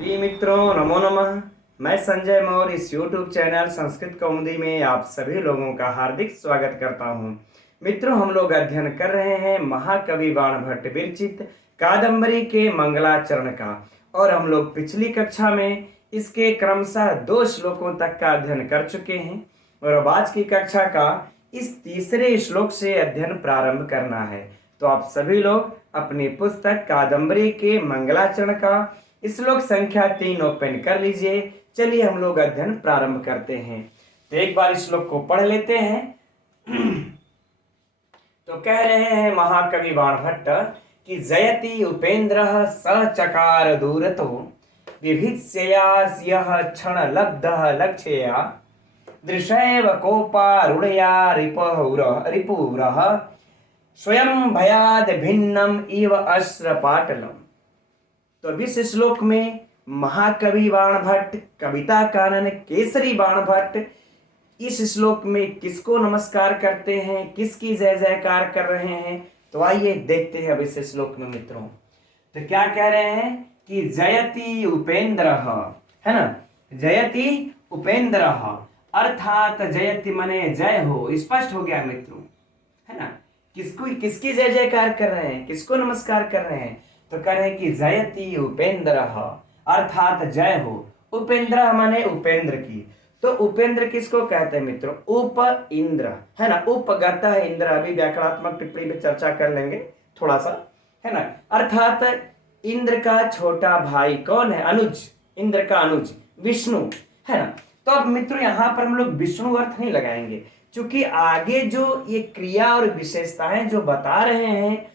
जी मित्रों, नमो नमः। मैं संजय मौर्य इस YouTube चैनल संस्कृत कौमुदी में आप सभी लोगों का हार्दिक स्वागत करता हूं। मित्रों, हम लोग अध्ययन कर रहे हैं महाकवि बाणभट्ट विरचित कादंबरी के मंगलाचरण का, और हम लोग पिछली कक्षा में इसके क्रमशः 2 श्लोकों तक का अध्ययन कर चुके हैं, और अब आज की कक्षा का इस तीसरे श्लोक से अध्ययन प्रारंभ करना है। तो आप सभी लोग अपनी पुस्तक कादंबरी के मंगलाचरण का श्लोक संख्या 3 ओपन कर लीजिए। चलिए हम लोग अध्ययन प्रारंभ करते हैं। तो एक बार इस श्लोक को पढ़ लेते हैं। तो कह रहे हैं महाकवि बाणभट्ट कि जयति उपेन्द्र स चकार दूरतो विभित्स्यया यः क्षण लब्धः लक्ष्यया दृशैव कोपारुणया रिपुरः स्वयं भयाद भिन्नम इव अस्त्रपाटलम्। तो अब इस श्लोक में महाकवि बाणभट्ट, कविता कानन केसरी बाणभट्ट इस श्लोक में किसको नमस्कार करते हैं, किसकी जय जयकार कर रहे हैं। तो आइए देखते हैं अब इस श्लोक में मित्रों। तो क्या कह रहे हैं कि जयति उपेन्द्र, है ना, जयति उपेन्द्र अर्थात जयति मने जय हो। स्पष्ट हो गया मित्रों, है ना। किसकी जय जयकार कर रहे हैं, किसको नमस्कार कर रहे हैं। तो कह रहे हैं कि जयति उपेन्द्र अर्थात जय हो। उपेन्द्र माने उपेंद्र की। तो उपेंद्र किसको कहते हैं मित्रों, उप इंद्र, है ना। उपगत है इंद्र, अभी व्याकरणात्मक टिप्पणी में चर्चा कर लेंगे थोड़ा सा, है ना। अर्थात इंद्र का छोटा भाई कौन है, अनुज, इंद्र का अनुज विष्णु, है ना। तो अब मित्रों यहां पर हम लोग विष्णु अर्थ नहीं लगाएंगे, क्योंकि आगे जो ये क्रिया और विशेषताएं जो बता रहे हैं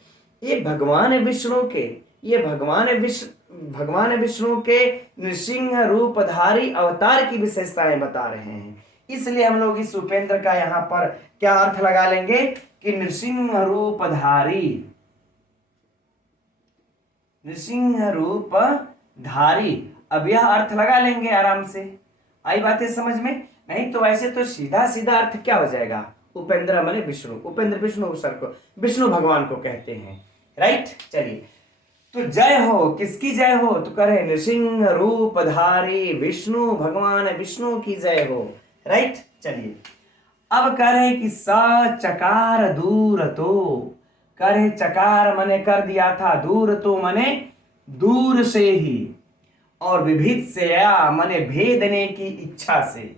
ये भगवान विष्णु के, ये भगवान विष्णु के नृसिंह रूपधारी अवतार की विशेषताएं बता रहे हैं। इसलिए हम लोग इस उपेंद्र का यहाँ पर क्या अर्थ लगा लेंगे कि नृसिंह रूपधारी, नृसिंह रूपधारी। अब यह अर्थ लगा लेंगे आराम से। आई बातें समझ में। नहीं तो ऐसे तो सीधा सीधा अर्थ क्या हो जाएगा, उपेंद्र माने विष्णु, उपेंद्र विष्णु सर को विष्णु भगवान को कहते हैं, राइट। चलिए, तो जय हो, किसकी जय हो। तो करे नृसिंह रूपधारी विष्णु भगवान विष्णु की जय हो, राइट। चलिए, अब कह रहे कि स चकार दूर तो, करे चकार मने कर दिया था, दूर तो मने दूर से ही, और विभित्स्या मने भेदने की इच्छा से।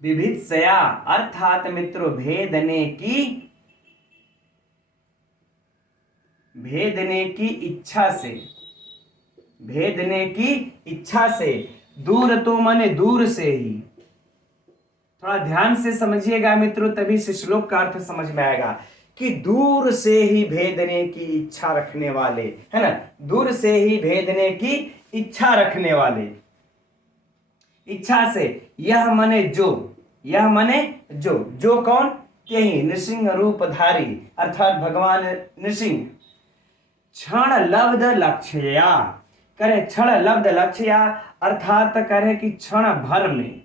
विभित्स्या अर्थात मित्रों भेदने की इच्छा से, भेदने की इच्छा से। दूर तो माने दूर से ही। थोड़ा ध्यान से समझिएगा मित्रों, तभी इस श्लोक का अर्थ समझ में आएगा कि दूर से ही भेदने की इच्छा रखने वाले, है ना, दूर से ही भेदने की इच्छा रखने वाले। इच्छा से, यह मने जो, यह मने जो कौन, यही नृसिंह रूपधारी अर्थात भगवान नृसिंह। क्षण लब्ध लक्ष्या, करे क्षण लब्ध लक्ष्या अर्थात करे कि क्षण भर में,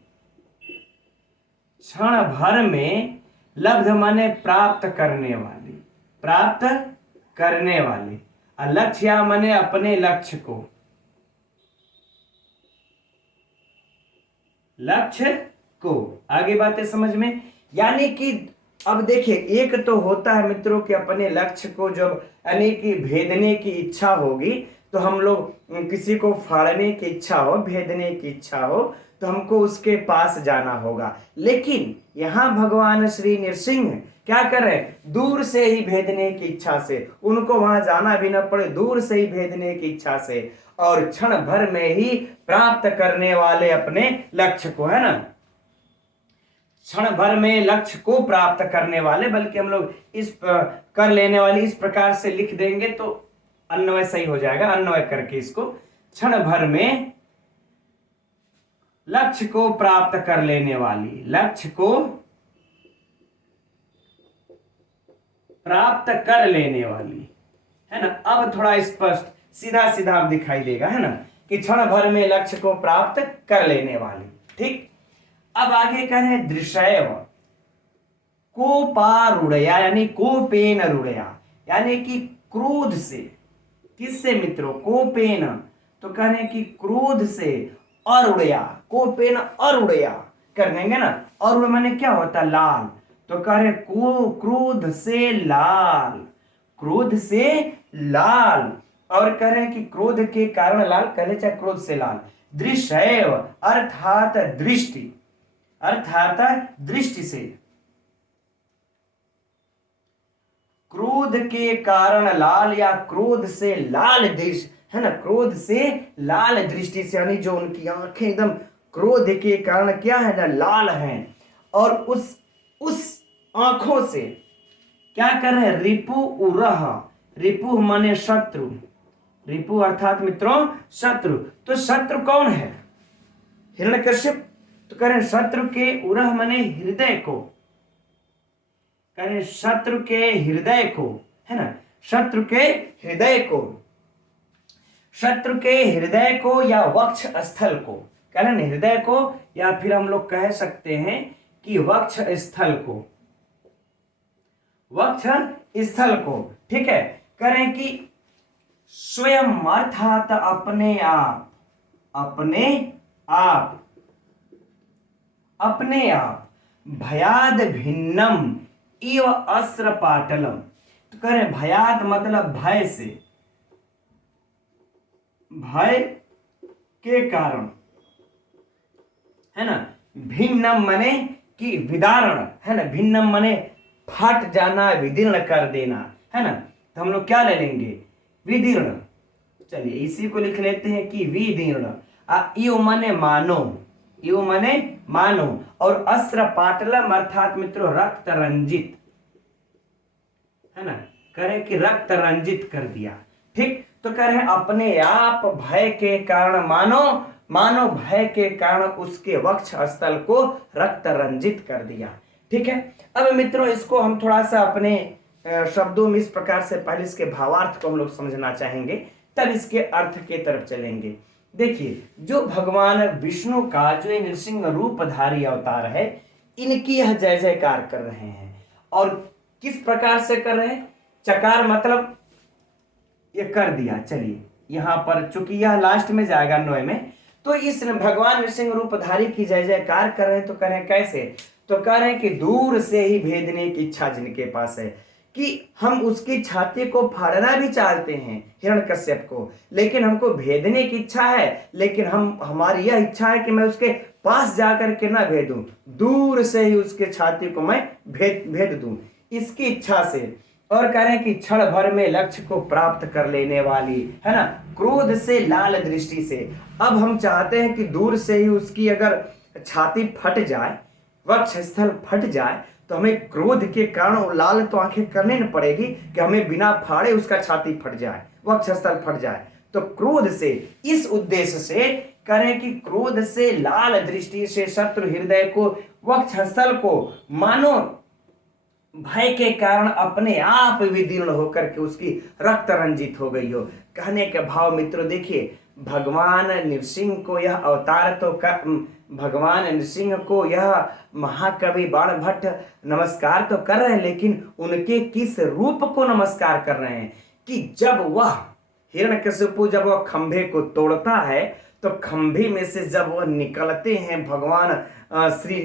क्षण भर में लब्ध माने प्राप्त करने वाली, प्राप्त करने वाली। लक्ष्या माने अपने लक्ष्य को, लक्ष्य को। आगे बातें समझ में। यानी कि अब देखिए, एक तो होता है मित्रों कि अपने लक्ष्य को जब यानी कि भेदने की इच्छा होगी, तो हम लोग किसी को फाड़ने की इच्छा हो, भेदने की इच्छा हो, तो हमको उसके पास जाना होगा। लेकिन यहाँ भगवान श्री नृसिंह क्या कर रहे हैं, दूर से ही भेदने की इच्छा से, उनको वहां जाना भी ना पड़े, दूर से ही भेदने की इच्छा से, और क्षण भर में ही प्राप्त करने वाले अपने लक्ष्य को, है ना, क्षण भर में लक्ष्य को प्राप्त करने वाले। बल्कि हम लोग इस कर लेने वाली इस प्रकार से लिख देंगे तो अन्वय सही हो जाएगा, अन्वय करके इसको, क्षण भर में लक्ष्य को प्राप्त कर लेने वाली, लक्ष्य को प्राप्त कर लेने वाली, है ना। अब थोड़ा स्पष्ट सीधा सीधा दिखाई देगा, है ना, कि क्षण भर में लक्ष्य को प्राप्त कर लेने वाली, ठीक। अब आगे कह रहे हैं दृशैव कोपारुणया, यानी कोपेन रुणया, यानी कि क्रोध से। किससे मित्रों, कोपेन, तो कह रहे हैं कि क्रोध से अरुणया, को पे ना अरुणया कर देंगे ना, अरुण माने क्या होता है? लाल। तो कह रहे को क्रोध से लाल, क्रोध से लाल। और कह रहे हैं कि क्रोध के कारण लाल, कहले चाहे क्रोध से लाल। दृश्यैव अर्थात दृष्टि, अर्थात दृष्टि से, क्रोध के कारण लाल या क्रोध से लाल दृष्टि है ना, क्रोध से लाल दृष्टि से, यानी जो उनकी आंखें एकदम क्रोध के कारण क्या है ना, लाल हैं। और उस आंखों से क्या कर रहे हैं? रिपु उरह, रिपु माने शत्रु, रिपु अर्थात मित्रों शत्रु। तो शत्रु कौन है? हिरण्यकश्यप। तो कह रहे शत्रु के उरह माने हृदय को, कह रहे शत्रु के हृदय को, है ना, शत्रु के हृदय को, शत्रु के हृदय को या वक्ष स्थल को, कह रहे हृदय को, या फिर हम लोग कह सकते हैं कि वक्ष स्थल को, वक्ष स्थल को। ठीक है, कह रहे कि स्वयं अर्थात अपने आप, अपने आप, अपने आप, भयाद भिन्नम इव अस्त्र पाटलम। तो कह रहे भयाद मतलब भय से, भय के कारण, है ना, भिन्नम मने कि विदारण, है ना, भिन्नम मने फट जाना, विदीर्ण कर देना, है ना। तो हम लोग क्या ले लेंगे? विदीर्ण। चलिए इसी को लिख लेते हैं कि विदीर्ण। इव मने मानो, इव मने मानो, और अस्त्र पाटलम अर्थात मित्रों रक्त रंजित, है ना, करें कि रक्त रंजित कर दिया। ठीक, तो कह रहे अपने आप भय के कारण, मानो मानो भय के कारण उसके वक्ष स्थल को रक्त रंजित कर दिया। ठीक है, अब मित्रों इसको हम थोड़ा सा अपने शब्दों में इस प्रकार से पहले इसके भावार्थ को हम लोग समझना चाहेंगे, तब इसके अर्थ के तरफ चलेंगे। देखिए, जो भगवान विष्णु का जो ये नृसिंह रूपधारी अवतार है, इनकी यह जय जयकार कर रहे हैं। और किस प्रकार से कर रहे हैं? चकार मतलब ये कर दिया। चलिए यहां पर चूंकि यह लास्ट में जाएगा 9 में, तो इस भगवान नृसिंह रूपधारी की जय जयकार कर रहे हैं। तो कह रहे हैं कैसे? तो कह रहे हैं कि दूर से ही भेदने की इच्छा जिनके पास है, कि हम उसकी छाती को फाड़ना भी चाहते हैं हिरण्यकश्यप को, लेकिन हमको भेदने की इच्छा है, लेकिन हमारी यह इच्छा है कि मैं उसके पास जाकर के ना भेदूं, दूर से ही उसके छाती को मैं भेद दूं, इसकी इच्छा से। और कह रहे हैं कि क्षण भर में लक्ष्य को प्राप्त कर लेने वाली, है ना, क्रोध से लाल दृष्टि से। अब हम चाहते हैं कि दूर से ही उसकी अगर छाती फट जाए, वक्ष स्थल फट जाए, तो हमें क्रोध के कारण लाल तो आंखें करने न पड़ेगी कि हमें बिना फाड़े उसका छाती फट जाए, वक्ष स्थल फट जाए। तो क्रोध से, इस उद्देश्य से करें कि क्रोध से लाल दृष्टि से शत्रु हृदय को, वक्ष स्थल को मानो भय के कारण अपने आप विदीर्ण होकर के उसकी रक्त रंजित हो गई हो। कहने के भाव मित्रों देखिए, भगवान नृसिंह को यह अवतार तो भगवान नृसिंह को यह महाकवि बाण भट्ट नमस्कार तो कर रहे हैं, लेकिन उनके किस रूप को नमस्कार कर रहे हैं? कि जब वह हिरण्यकशिपु जब वह खंभे को तोड़ता है, तो खंभे में से जब वह निकलते हैं भगवान श्री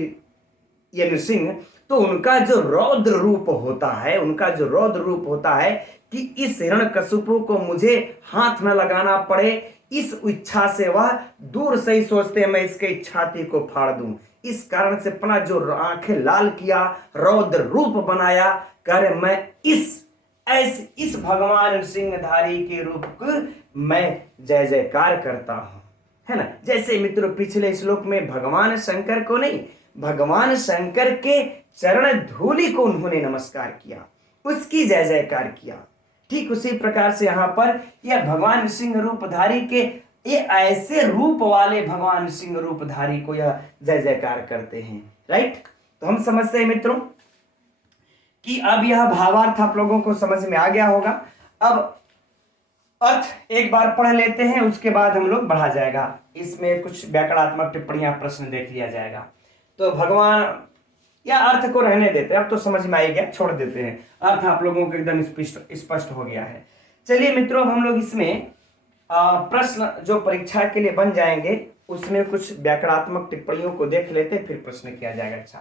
ये नृसिंह, तो उनका जो रौद्र रूप होता है, उनका जो रौद्र रूप होता है कि इस हिरण्यकशिपु को मुझे हाथ न लगाना पड़े, इस इच्छा से वह दूर से ही सोचते हैं मैं इसके छाती को फाड़ दूं। इस कारण से अपना जो आंखें लाल किया, रौद्र रूप बनाया, कह रहे मैं इस भगवान सिंहधारी के रूप को मैं जय जयकार करता हूं, है ना। जैसे मित्रों पिछले श्लोक में भगवान शंकर को नहीं, भगवान शंकर के चरण धूलि को उन्होंने नमस्कार किया, उसकी जय जयकार किया। ठीक उसी प्रकार से यहां पर यह भगवान सिंह रूपधारी के ये ऐसे रूप वाले भगवान सिंह रूपधारी को यह जय जयकार करते हैं। राइट, तो हम समझते हैं मित्रों कि अब यह भावार्थ आप लोगों को समझ में आ गया होगा। अब अर्थ एक बार पढ़ लेते हैं, उसके बाद हम लोग बढ़ा जाएगा। इसमें कुछ व्याकरणात्मक टिप्पणियां प्रश्न देख लिया जाएगा। तो भगवान या अर्थ को रहने देते हैं, अब तो समझ में आ गया, छोड़ देते हैं। अर्थ आप लोगों को एकदम स्पष्ट हो गया है। चलिए मित्रों, अब हम लोग इसमें प्रश्न जो परीक्षा के लिए बन जाएंगे उसमें कुछ व्याकरणात्मक टिप्पणियों को देख लेते, फिर प्रश्न किया जाएगा। अच्छा,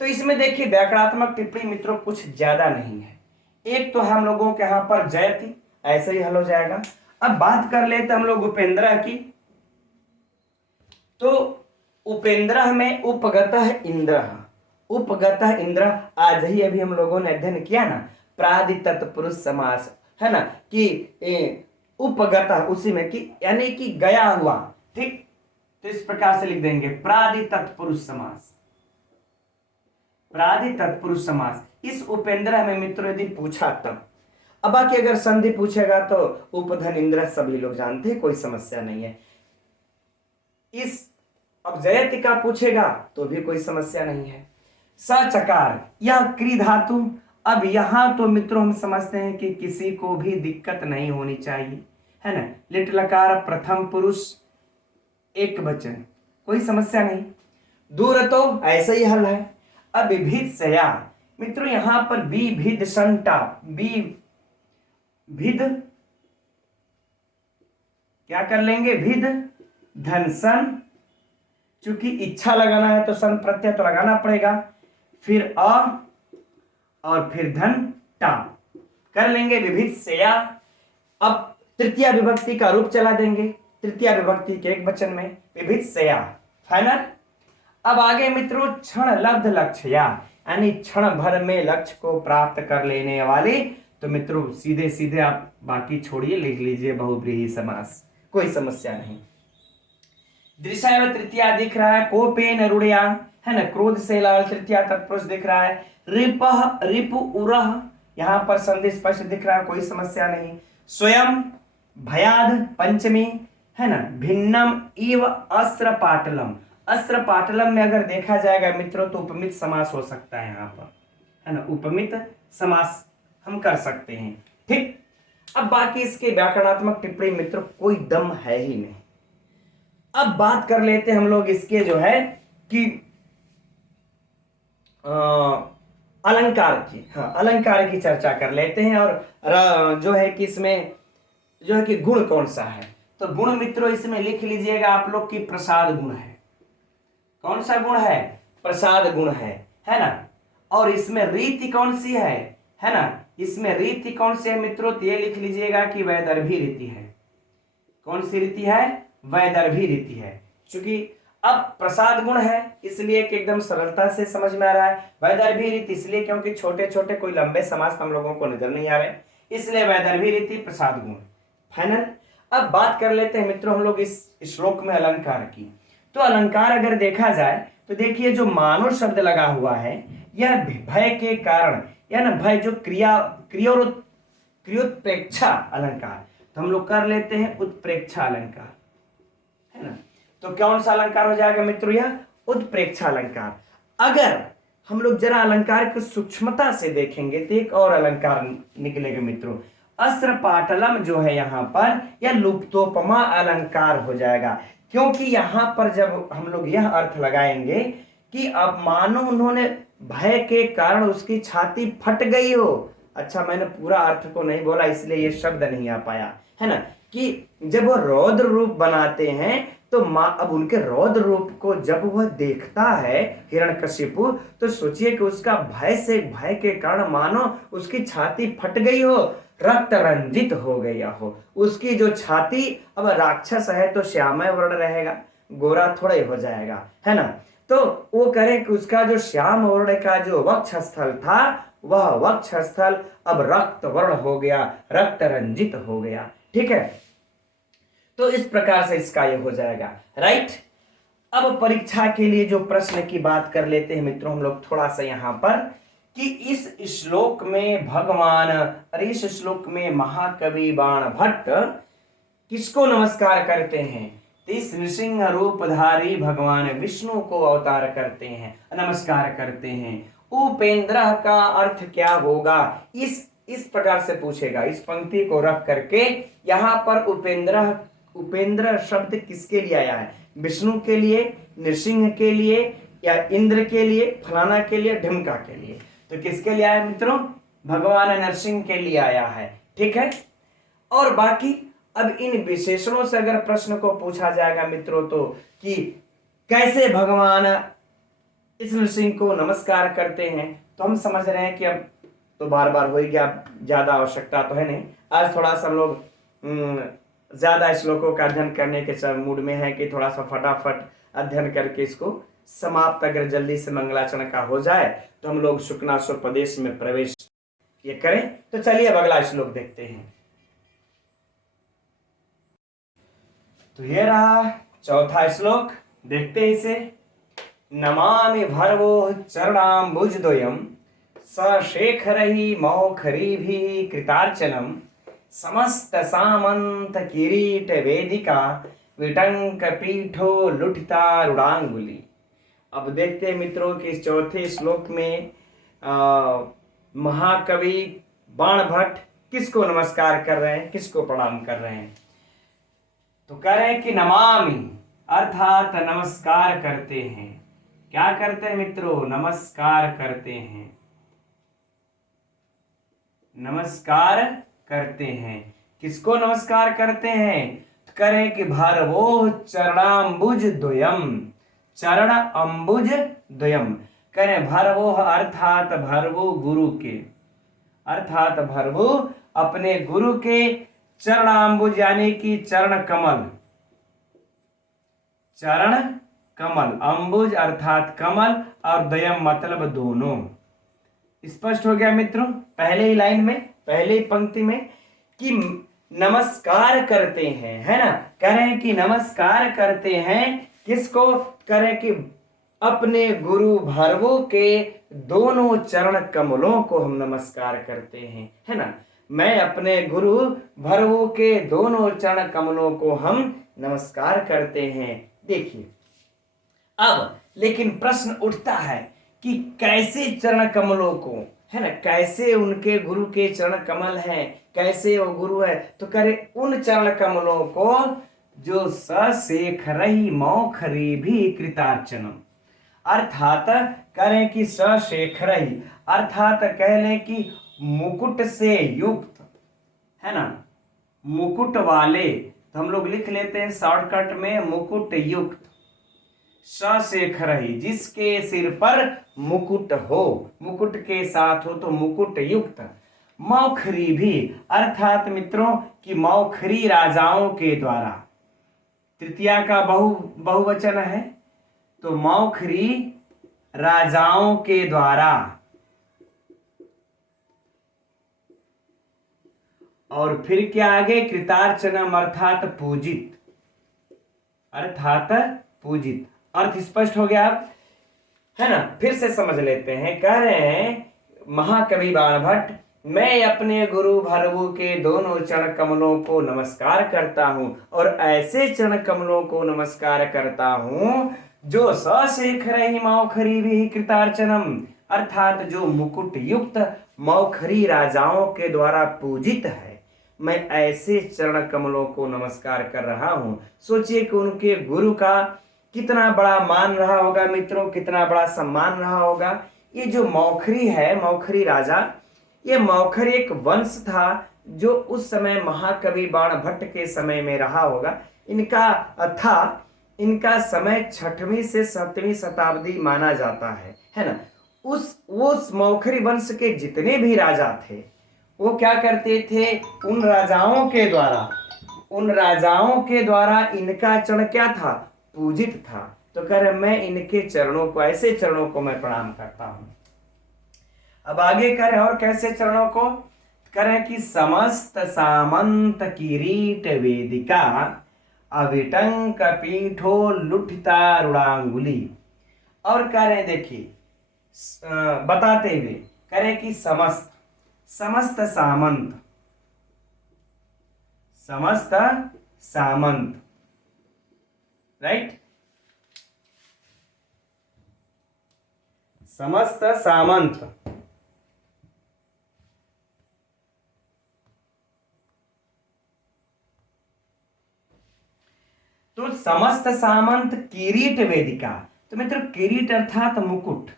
तो इसमें देखिए व्याकरणात्मक टिप्पणी मित्रों कुछ ज्यादा नहीं है। एक तो हम लोगों के यहाँ पर जयति ऐसे ही हल हो जाएगा। अब बात कर लेते हम लोग उपेंद्र की, तो उपेंद्र में उपगतः इंद्र, उपगतः इंद्र आज ही अभी हम लोगों ने अध्ययन किया ना, प्रादि तत्पुरुष समास है ना, कि उपगतः उसी में कि यानी कि गया हुआ, ठीक। तो इस प्रकार से लिख देंगे प्रादि तत्पुरुष समास, प्रादि तत्पुरुष समास। इस उपेंद्र में मित्रों यदि पूछा तब, अब बाकी अगर संधि पूछेगा तो उपधन इंद्र सभी लोग जानते हैं, कोई समस्या नहीं है। इस अब जयति का पूछेगा तो भी कोई समस्या नहीं है। सचकार यह क्री धातु, अब यहां तो मित्रों हम समझते हैं कि किसी को भी दिक्कत नहीं होनी चाहिए, है ना। लिट लकार प्रथम पुरुष एक वचन, कोई समस्या नहीं। दूर तो ऐसे ही हल है। अब विभिद सया मित्रों यहां पर विभिद संटा, विभिद क्या कर लेंगे, विद धन सन, चूंकि इच्छा लगाना है तो सन प्रत्यय तो लगाना पड़ेगा, फिर अ और फिर धन टा कर लेंगे विभिद सेया। अब तृतीय विभक्ति का रूप चला देंगे, तृतीय विभक्ति के एक वचन में विभिद सेया, फाइनल। अब आगे मित्रों क्षण लब्ध लक्ष्या, यानी क्षण भर में लक्ष्य को प्राप्त कर लेने वाले, तो मित्रों सीधे सीधे आप बाकी छोड़िए, लिख लीजिए बहुव्रीहि समास, कोई समस्या नहीं। दृश्य तृतीया दिख रहा है, कोपेन रुड़या है ना, क्रोध से लाल तृतीया तत्पुरुष दिख रहा है। रिपह रिपु उरह, यहां पर संधि स्पष्ट दिख रहा है, कोई समस्या नहीं। स्वयं भयाद पंचमी है ना, भिन्नम इव अस्त्र पाटलम, अस्त्र पाटलम में अगर देखा जाएगा मित्रों तो उपमित समास हो सकता है यहाँ पर, है ना, उपमित समास हम कर सकते हैं, ठीक। अब बाकी इसके व्याकरणात्मक टिप्पणी मित्रों कोई दम है ही नहीं। अब बात कर लेते हैं हम लोग इसके जो है कि अलंकार की, हाँ अलंकार की चर्चा कर लेते हैं, और जो है कि इसमें जो है कि गुण कौन सा है, तो गुण मित्रों इसमें लिख लीजिएगा आप लोग की प्रसाद गुण है। कौन सा गुण है, प्रसाद गुण है ना। और इसमें रीति कौन सी है ना, इसमें रीति कौन सी है मित्रों, तो ये लिख लीजिएगा कि वैदर्भी रीति है। कौन सी रीति है, वैदर्भी रीति है। चूंकि अब प्रसाद गुण है इसलिए कि एकदम सरलता से समझ में आ रहा है। वैदर्भी रीति इसलिए क्योंकि छोटे छोटे कोई लंबे समास हम लोगों को नजर नहीं आ रहे, इसलिए वैदर्भी रीति प्रसाद गुण, फाइनल। अब बात कर लेते हैं मित्रों हम लोग इस श्लोक में अलंकार की। तो अलंकार अगर देखा जाए तो देखिए जो मानो शब्द लगा हुआ है यह भय के कारण, या ना भय जो क्रियोत्प्रेक्षा अलंकार, तो हम लोग कर लेते हैं उत्प्रेक्षा अलंकार, है ना। तो कौन सा अलंकार हो जाएगा मित्रों, यह उत्प्रेक्षा अलंकार। अगर हम लोग जरा अलंकार की सूक्ष्मता से देखेंगे तो एक और अलंकार निकलेगा मित्रों, अस्त्र पाटलम जो है यहाँ पर यह लुप्तोपमा अलंकार हो जाएगा, क्योंकि यहाँ पर जब हम लोग यह अर्थ लगाएंगे कि अब मानो उन्होंने भय के कारण उसकी छाती फट गई हो। अच्छा मैंने पूरा अर्थ को नहीं बोला इसलिए ये शब्द नहीं आ पाया, है ना, कि जब वो रौद्र रूप बनाते हैं तो अब उनके रौद्र रूप को जब वह देखता है हिरण्यकशिपु, तो सोचिए कि उसका भय के कारण मानो उसकी छाती फट गई हो, रक्त रंजित हो गया हो। उसकी जो छाती, अब राक्षस है तो श्यामय वर्ण रहेगा, गोरा थोड़ा हो जाएगा, है ना। तो वो करें कि उसका जो श्याम वर्ण का जो वक्षस्थल था वह वक्षस्थल अब रक्त वर्ण हो गया, रक्त रंजित हो गया, ठीक है। तो इस प्रकार से इसका ये हो जाएगा, राइट। अब परीक्षा के लिए जो प्रश्न की बात कर लेते हैं मित्रों हम लोग थोड़ा सा यहाँ पर, कि इस श्लोक में भगवान, अरे इस श्लोक में महाकवि बाण भट्ट किसको नमस्कार करते हैं, तो इस नृसिंह रूपधारी भगवान विष्णु को अवतार करते हैं, नमस्कार करते हैं। उपेंद्र का अर्थ क्या होगा, इस प्रकार से पूछेगा। इस पंक्ति को रख करके यहाँ पर उपेंद्र शब्द किसके लिए आया है, विष्णु के लिए, नृसिंह के लिए, या इंद्र के लिए, फलाना के लिए, ढिमका के लिए, तो किसके लिए आया मित्रों, भगवान नरसिंह के लिए आया है, ठीक है। और बाकी अब इन विशेषणों से अगर प्रश्न को पूछा जाएगा मित्रों तो कि कैसे भगवान इस नृसिंह को नमस्कार करते हैं, तो हम समझ रहे हैं कि अब तो बार बार हो ही गया, ज्यादा आवश्यकता तो है नहीं। आज थोड़ा सा हम लोग ज्यादा श्लोकों का अध्ययन करने के मूड में है कि थोड़ा सा फटाफट अध्ययन करके इसको समाप्त अगर जल्दी से मंगलाचरण का हो जाए तो हम लोग शुक्नासुर प्रदेश में प्रवेश ये करें। तो चलिए अब अगला श्लोक देखते हैं। तो ये रहा चौथा श्लोक, देखते हैं इसे। नमामि भर्वो चरणाम्बुजद्वयम् सशेखरैः मौखरीभिः कृतार्चनम् समस्त सामंत किरीट वेदिका विटंक पीठो लुठितारूढ़ांगुली। अब देखते हैं मित्रों कि इस चौथे श्लोक में महाकवि बाणभट्ट किसको नमस्कार कर रहे हैं, किसको प्रणाम कर रहे हैं। तो कह रहे हैं कि नमामि अर्थात नमस्कार करते हैं। क्या करते हैं मित्रों, नमस्कार करते हैं, नमस्कार करते हैं। किसको नमस्कार करते हैं, तो करें कि भर्वो चरणाम्बुज द्वयम्, चरण अंबुज द्वयम्। करें भर्वो अर्थात भर्वो गुरु के, अर्थात भर्वो अपने गुरु के चरणाम्बुज यानी कि चरण कमल, चरण कमल, अंबुज अर्थात कमल और द्वयम् मतलब दोनों। स्पष्ट हो गया मित्रों पहले ही लाइन में, पहले ही पंक्ति में कि नमस्कार करते हैं, है ना। कह रहे हैं कि नमस्कार करते हैं किसको, करें कि अपने गुरु भर्वो के दोनों चरण कमलों को हम नमस्कार करते हैं, है ना। मैं अपने गुरु भर्वो के दोनों चरण कमलों को हम नमस्कार करते हैं। देखिए अब लेकिन प्रश्न उठता है कि कैसे चरण कमलों को, है ना, कैसे उनके गुरु के चरण कमल हैं, कैसे वो गुरु है। तो करे उन चरण कमलों को जो सशेखरैः मौखरीभिः कृतार्चनम्, अर्थात करें कि सशेखरैः अर्थात कह लें कि मुकुट से युक्त, है ना, मुकुट वाले। तो हम लोग लिख लेते हैं शॉर्टकट में मुकुट युक्त, सशेखरैः जिसके सिर पर मुकुट हो, मुकुट के साथ हो तो मुकुट युक्त। मौखरीभिः अर्थात मित्रों कि मौखरी राजाओं के द्वारा, तृतीया का बहुवचन है तो मौखरी राजाओं के द्वारा, और फिर क्या आगे कृतार्चनम अर्थात पूजित, अर्थात पूजित। अर्थ स्पष्ट हो गया अब, है ना। फिर से समझ लेते हैं। कह रहे हैं महाकवि बाणभट्ट, मैं अपने गुरु भर्वो के दोनों चरण कमलों को नमस्कार करता हूं और ऐसे चरण कमलों को नमस्कार करता हूं जो सशेखरैः मौखरीभिः कृतार्चनम् अर्थात जो मुकुट युक्त मौखरी राजाओं के द्वारा पूजित है। मैं ऐसे चरण कमलों को नमस्कार कर रहा हूं। सोचिए कि उनके गुरु का कितना बड़ा मान रहा होगा मित्रों, कितना बड़ा सम्मान रहा होगा। ये जो मौखरी है, मौखरी राजा, ये मौखरी एक वंश था जो उस समय महाकवि बाणभट्ट के समय में रहा होगा। इनका समय 6वीं से 7वीं शताब्दी माना जाता है ना। उस मौखरी वंश के जितने भी राजा थे वो क्या करते थे, उन राजाओं के द्वारा इनका चरण क्या था, पूजित था। तो कह रहे मैं इनके चरणों को, ऐसे चरणों को मैं प्रणाम करता हूं। अब आगे करें और कैसे चरणों को, करें कि समस्त सामंत किरीट वेदिका अविटंक पीठो लुठितारूढ़ांगुली। और करें देखिए बताते हुए करें कि समस्त सामंत, राइट, समस्त सामंत। तो समस्त सामंत किरीट वेदिका, तो मित्रों किरीट अर्थात मुकुट,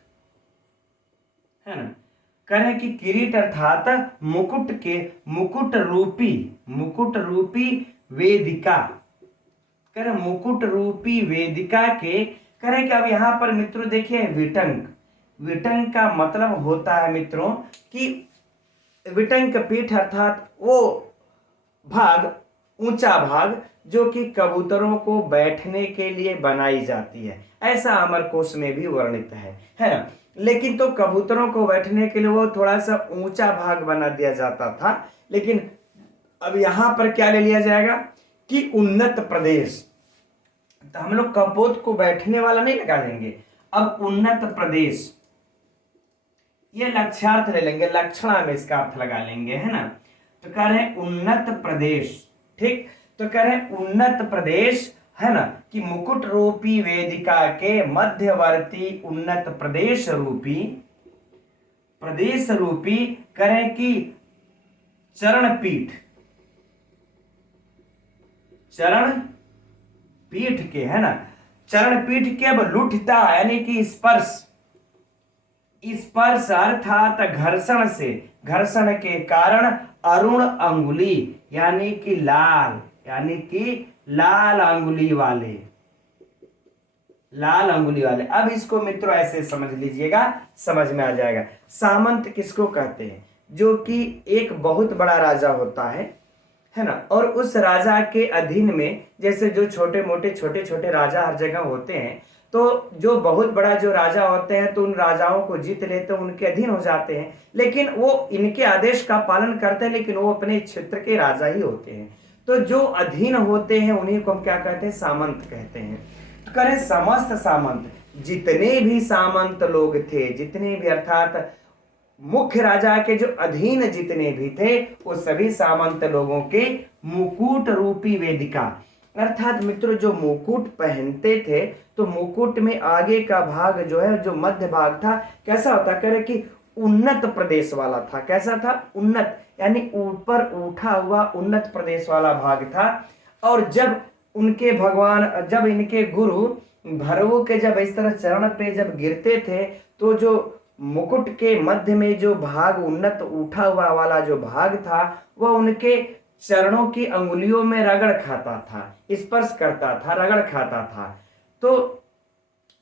है ना। करें कि किरीट अर्थात मुकुट रूपी वेदिका, कर मुकुट रूपी वेदिका के, करें कि अब यहाँ पर मित्रों देखिए विटंक, विटंक का मतलब होता है मित्रों कि विटंक पीठ अर्थात वो भाग, ऊंचा भाग जो कि कबूतरों को बैठने के लिए बनाई जाती है, ऐसा अमरकोश में भी वर्णित है ना। लेकिन तो कबूतरों को बैठने के लिए वो थोड़ा सा ऊंचा भाग बना दिया जाता था, लेकिन अब यहां पर क्या ले लिया जाएगा कि उन्नत प्रदेश, तो हम लोग कपोत को बैठने वाला नहीं लगा देंगे, अब उन्नत प्रदेश ये लक्ष्यार्थ ले लेंगे, लक्षणा में इसका अर्थ लगा लेंगे, है ना। तो कह रहे हैं उन्नत प्रदेश, ठीक, तो कह रहे हैं उन्नत प्रदेश, है ना, कि मुकुट रूपी वेदिका के मध्यवर्ती उन्नत प्रदेश रूपी करें कि चरण पीठ के, है ना, चरण पीठ के अब लुठता यानी कि स्पर्श अर्थात घर्षण के कारण अरुण अंगुली यानी कि लाल अंगुली वाले। अब इसको मित्रों ऐसे समझ लीजिएगा, समझ में आ जाएगा। सामंत किसको कहते हैं? जो कि एक बहुत बड़ा राजा होता है ना, और उस राजा के अधीन में जैसे जो छोटे छोटे राजा हर जगह होते हैं, तो जो बहुत बड़ा जो राजा होते हैं तो उन राजाओं को जीत लेते हैं, उनके अधीन हो जाते हैं, लेकिन वो इनके आदेश का पालन करते हैं, लेकिन वो अपने क्षेत्र के राजा ही होते हैं। तो जो अधीन होते हैं उन्हीं को हम क्या कहते हैं? सामंत कहते हैं। तो करें समस्त सामंत, जितने भी सामंत लोग थे, जितने भी अर्थात मुख्य राजा के जो अधीन जितने भी थे, वो सभी सामंत लोगों के मुकुट रूपी वेदिका, अर्थात मित्रों जो मुकुट पहनते थे, तो मुकुट में आगे का भाग जो है, जो मध्य भाग था, कैसा होता? करे कि उन्नत प्रदेश वाला था। कैसा था? उन्नत, यानी ऊपर उठा हुआ उन्नत प्रदेश वाला भाग था। और जब इनके गुरु भरवु के जब इस तरह चरण पे जब गिरते थे, तो जो मुकुट के मध्य में जो भाग उन्नत उठा हुआ वाला जो भाग था, वह उनके चरणों की अंगुलियों में रगड़ खाता था, स्पर्श करता था, रगड़ खाता था। तो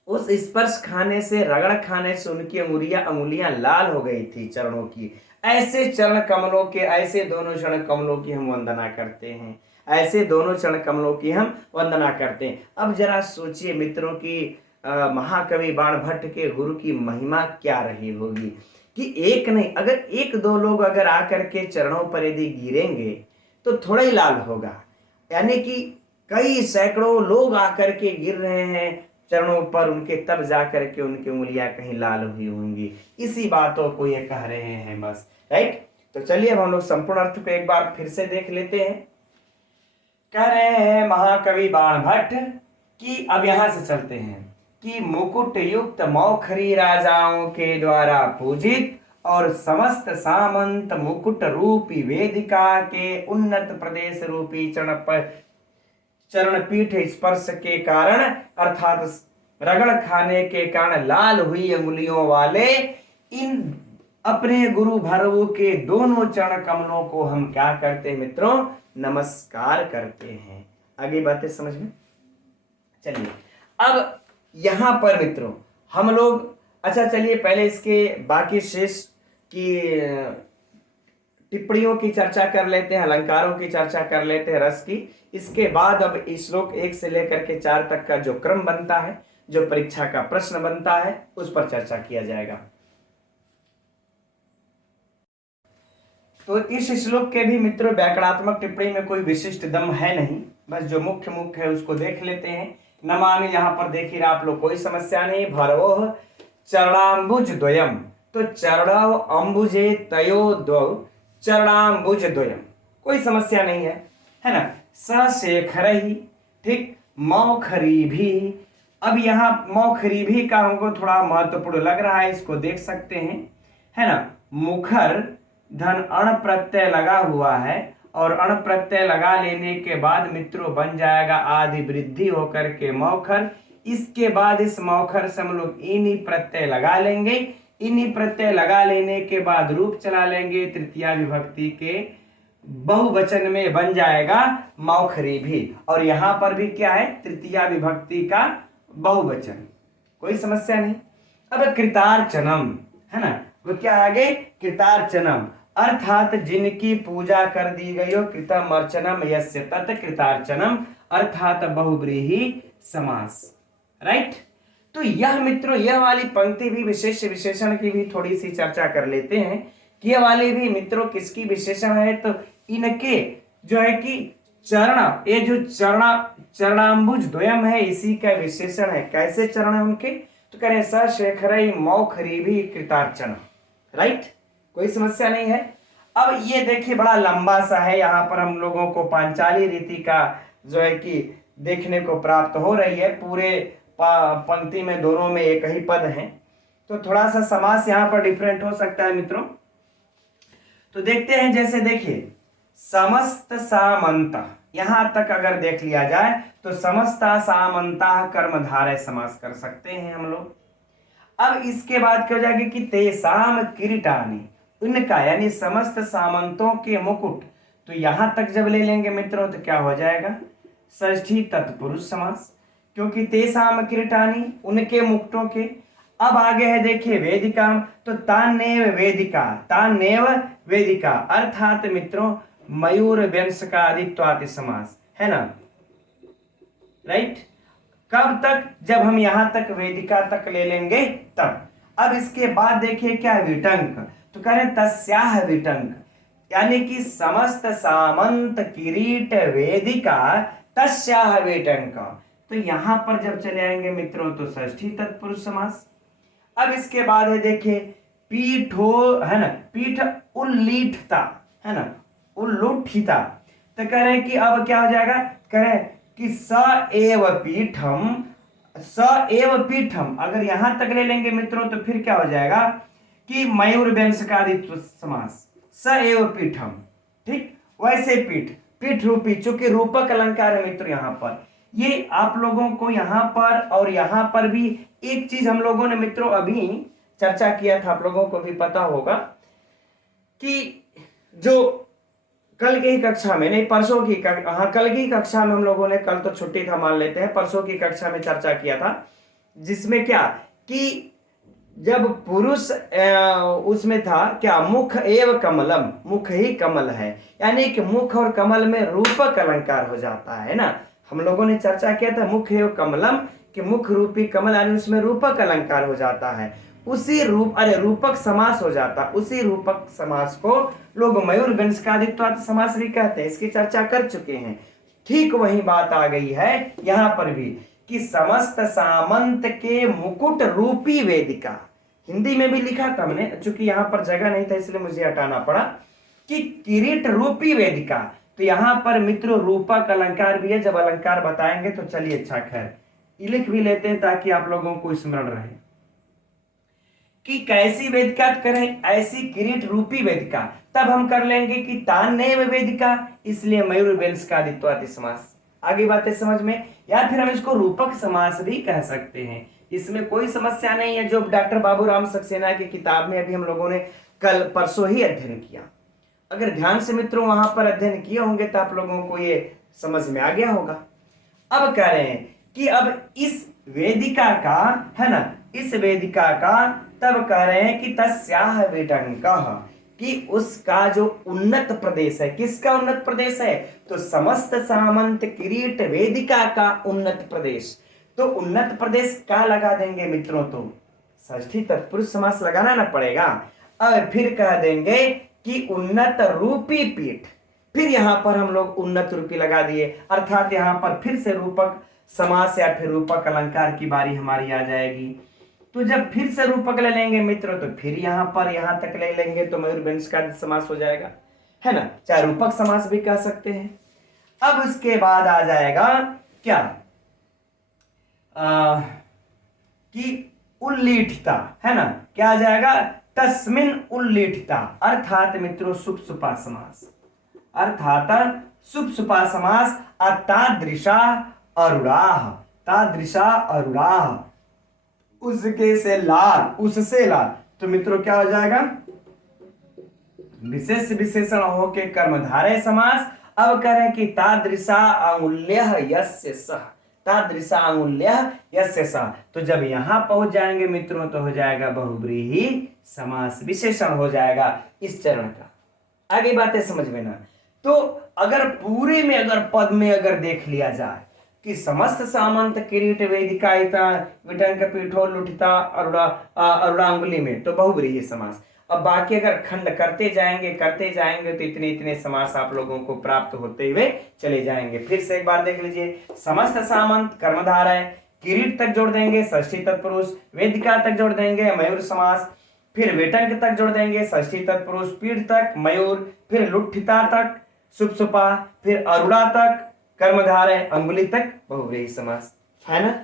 उस स्पर्श खाने से, रगड़ खाने से उनकी अंगुलियां लाल हो गई थी चरणों की। ऐसे चरण कमलों के, ऐसे दोनों चरण कमलों की हम वंदना करते हैं, ऐसे दोनों चरण कमलों की हम वंदना करते हैं। अब जरा सोचिए मित्रों की महाकवि बाणभट्ट के गुरु की महिमा क्या रही होगी कि एक नहीं, अगर एक दो लोग अगर आकर के चरणों पर यदि गिरेंगे तो थोड़ा ही लाल होगा, यानी कि कई सैकड़ों लोग आकर के गिर रहे हैं चरणों पर उनके, तब जाकर के उनकी उंगलियां कहीं लाल हुई होंगी। इसी बातों को ये कह रहे हैं बस, राइट। तो चलिए अब हम लोग संपूर्ण अर्थ को एक बार फिर से देख लेते हैं। कह रहे हैं महाकवि बाणभट्ट कि अब यहां से चलते हैं कि मुकुट युक्त मौखरी राजाओं के द्वारा पूजित और समस्त सामंत मुकुट रूपी वेदिका के उन्नत प्रदेश रूपी चरण पीठ स्पर्श के कारण, अर्थात रगड़ खाने के कारण लाल हुई अंगुलियों वाले इन अपने गुरु भरवु के दोनों चरण कमलों को हम क्या करते हैं मित्रों? नमस्कार करते हैं। आगे बातें समझ में? चलिए अब यहां पर मित्रों हम लोग, अच्छा चलिए पहले इसके बाकी शेष की टिप्पणियों की चर्चा कर लेते हैं, अलंकारों की चर्चा कर लेते हैं, रस की। इसके बाद अब श्लोक 1 से लेकर के 4 तक का जो क्रम बनता है, जो परीक्षा का प्रश्न बनता है, उस पर चर्चा किया जाएगा। तो इस श्लोक के भी मित्रों व्याकरणात्मक टिप्पणी में कोई विशिष्ट दम है नहीं, बस जो मुख्य है उसको देख लेते हैं। नमामि यहाँ पर देखिए आप लोग, कोई समस्या नहीं। भरवोः चरणाम्बुज द्वयम, तो चरणव अंबुजे तयो द्वौ चरणाम्बुज द्वयम, कोई समस्या नहीं है ना। सशेखर ही, ठीक, मौखरी भी। अब यहाँ मौखरी भी का हमको थोड़ा महत्वपूर्ण लग रहा है, इसको देख सकते हैं, है ना। मुखर धन अण प्रत्यय लगा हुआ है, और अण प्रत्यय लगा लेने के बाद मित्रों बन जाएगा आदि वृद्धि होकर के मौखर। इसके बाद इस मौखर से हम लोग इनी प्रत्यय लगा लेंगे। इनी प्रत्यय लगा लेने के बाद रूप चला लेंगे तृतीया विभक्ति के बहुवचन में बन जाएगा मौखरी भी, और यहां पर भी क्या है, तृतीया विभक्ति का बहुवचन, कोई समस्या नहीं। अब कृतार्चनम है ना, वो क्या आगे, कृतार्चनम अर्थात जिनकी पूजा कर दी गई हो, कृतम अर्चनम यस्य तत् कृतार्चनम अर्थात बहुब्रीहि समास, राइट। तो यह मित्रों, यह वाली पंक्ति भी विशेष विशेषण की भी थोड़ी सी चर्चा कर लेते हैं कि यह वाली भी मित्रों किसकी विशेषण है, तो इनके जो है कि चरण, ये जो चरणाम्बुज द्वयम है इसी का विशेषण है। कैसे चरण है उनके, तो कह रहे सशेखरई मौखरीभि कृतार्चन, राइट, कोई समस्या नहीं है। अब ये देखिए बड़ा लंबा सा है, यहाँ पर हम लोगों को पांचाली रीति का जो है कि देखने को प्राप्त हो रही है। पूरे पंक्ति में दोनों में एक ही पद है, तो थोड़ा सा समास यहाँ पर डिफरेंट हो सकता है मित्रों। तो देखते हैं, जैसे देखिए समस्त सामंत, यहां तक अगर देख लिया जाए तो समस्ता सामंता कर्मधारय समास कर सकते हैं हम लोग। अब इसके बाद क्या हो जाएगा कि तेसाम किरीटानी, उनका यानी समस्त सामंतों के मुकुट, तो यहां तक जब ले लेंगे मित्रों तो क्या हो जाएगा, षष्ठी तत्पुरुष समास, क्योंकि तेसाम किरीटानी उनके मुकुटों के। अब आगे है देखिए वेदिका, तो तान्नेव वेदिका, तान्नेव वेदिका अर्थात मित्रों मयूर वंश का आदित्वाति समास है ना, राइट। कब तक, जब हम यहां तक वेदिका तक ले लेंगे तब। अब इसके बाद देखिए क्या विटंक, तो कह रहे तस्याह विटंक, यानी कि समस्त सामंत किरीट वेदिका तस्याह विटंक, तो यहां पर जब चले आएंगे मित्रों तो षष्ठी तत्पुरुष समास। अब इसके बाद है देखिए पीठो है ना, पीठ उल्लीठता है ना, उल्लूठिता, तो कह रहे कि अब क्या हो जाएगा, कह रहे कि स एव पीठम, स एव पीठम, अगर यहां तक ले लेंगे मित्रों तो फिर क्या हो जाएगा कि मयूर वंश का आदित्व समास, स एव पीठम, ठीक। वैसे पीठ, पीठ रूपी, चूंकि रूपक अलंकार है मित्रों यहां पर, ये आप लोगों को यहां पर और यहां पर भी एक चीज हम लोगों ने मित्रों अभी चर्चा किया था, आप लोगों को भी पता होगा कि जो कल की कक्षा में, नहीं परसों की, हाँ कल की कक्षा में हम लोगों ने, कल तो छुट्टी था मान लेते हैं, परसों की कक्षा में चर्चा किया था, जिसमें क्या कि जब पुरुष उसमें था क्या, मुख एव कमलम, मुख ही कमल है, यानी कि मुख और कमल में रूपक अलंकार हो जाता है ना। हम लोगों ने चर्चा किया था मुख एव कमलम, कि मुख रूपी कमल यानी उसमें रूपक अलंकार हो जाता है, उसी रूप, अरे रूपक समास हो जाता, उसी रूपक समास को लोग मयूर वंश का आदित्वात समास भी कहते हैं, इसकी चर्चा कर चुके हैं। ठीक वही बात आ गई है यहां पर भी कि समस्त सामंत के मुकुट रूपी वेदिका, हिंदी में भी लिखा था हमने, चूंकि यहां पर जगह नहीं था इसलिए मुझे हटाना पड़ा, कि किरीट रूपी वेदिका, तो यहां पर मित्रों रूपक अलंकार भी है, जब अलंकार बताएंगे तो चलिए अच्छा खैर लिख भी लेते हैं ताकि आप लोगों को स्मरण रहे कि कैसी वेदिका करें, ऐसी किरीट रूपी वेदिका। तब हम कर लेंगे कि तान्नेव वेदिका, इसलिए मयूर वंश का आदित्वाति समास। आगे बातें समझ में, या फिर हम इसको रूपक समास भी कह सकते हैं, इसमें कोई समस्या नहीं है, जो डॉक्टर बाबूराम सक्सेना की किताब में अभी हम लोगों ने कल परसों ही अध्ययन किया। अगर ध्यान से मित्रों वहां पर अध्ययन किए होंगे तो आप लोगों को ये समझ में आ गया होगा। अब कह रहे हैं कि अब इस वेदिका का है ना, इस वेदिका का तब कह रहे हैं कि तस्याह विटंकः, कि उसका जो उन्नत प्रदेश है, किसका उन्नत प्रदेश है, तो समस्त सामंत किरीट वेदिका का उन्नत प्रदेश। तो उन्नत प्रदेश का लगा देंगे मित्रों, तो षष्ठी तत्पुरुष समास लगाना ना पड़ेगा। अब फिर कह देंगे कि उन्नत रूपी पीठ, फिर यहां पर हम लोग उन्नत रूपी लगा दिए, अर्थात यहां पर फिर से रूपक समास या फिर रूपक अलंकार की बारी हमारी आ जाएगी। तो जब फिर से रूपक ले लेंगे मित्र तो फिर यहां पर यहां तक ले लेंगे तो मयूर वंश का समास हो जाएगा, है ना, चाहे रूपक समास भी कह सकते हैं। अब उसके बाद आ जाएगा क्या कि उल्लीठता, है ना, क्या आ जाएगा, तस्मिन उल्लीठता अर्थात मित्रों सुपसुपा समास, अर्थात सुपसुपा समास, तादृशा अरुणाह, तादृशा अरुणाह, उसके से लाल, उससे लाल, तो मित्रों क्या हो जाएगा, विशेष विशेषण हो के कर्मधारय समास। अब करें कि तादृशा अंगुल्यः यस्य सः, तादृशा अंगुल्यः यस्य सः। तो जब यहां पहुंच जाएंगे मित्रों तो हो जाएगा बहुव्रीहि समास, विशेषण हो जाएगा इस चरण का। आगे बातें समझ में ना। तो अगर पूरे में अगर पद में अगर देख लिया जाए कि समस्त सामंत किरीट वेदिका विटंक पीठो लुठिता अरुणांगुली में, तो बहुव्रीहि समास। अब बाकी अगर खंड करते जाएंगे तो इतने इतने समास आप लोगों को प्राप्त होते हुए चले जाएंगे। फिर से एक बार देख लीजिए, समस्त सामंत कर्मधारय, किरीट तक जोड़ देंगे षष्ठी तत्पुरुष, वेदिका तक जोड़ देंगे मयूर समास, फिर वेटंक तक जोड़ देंगे षष्ठी तत्पुरुष, पीठ तक मयूर, फिर लुठिता तक सुपसुपा, फिर अरुणा तक कर्मधारय, अंगुली तक बहुव्रीहि समास। फाइनल,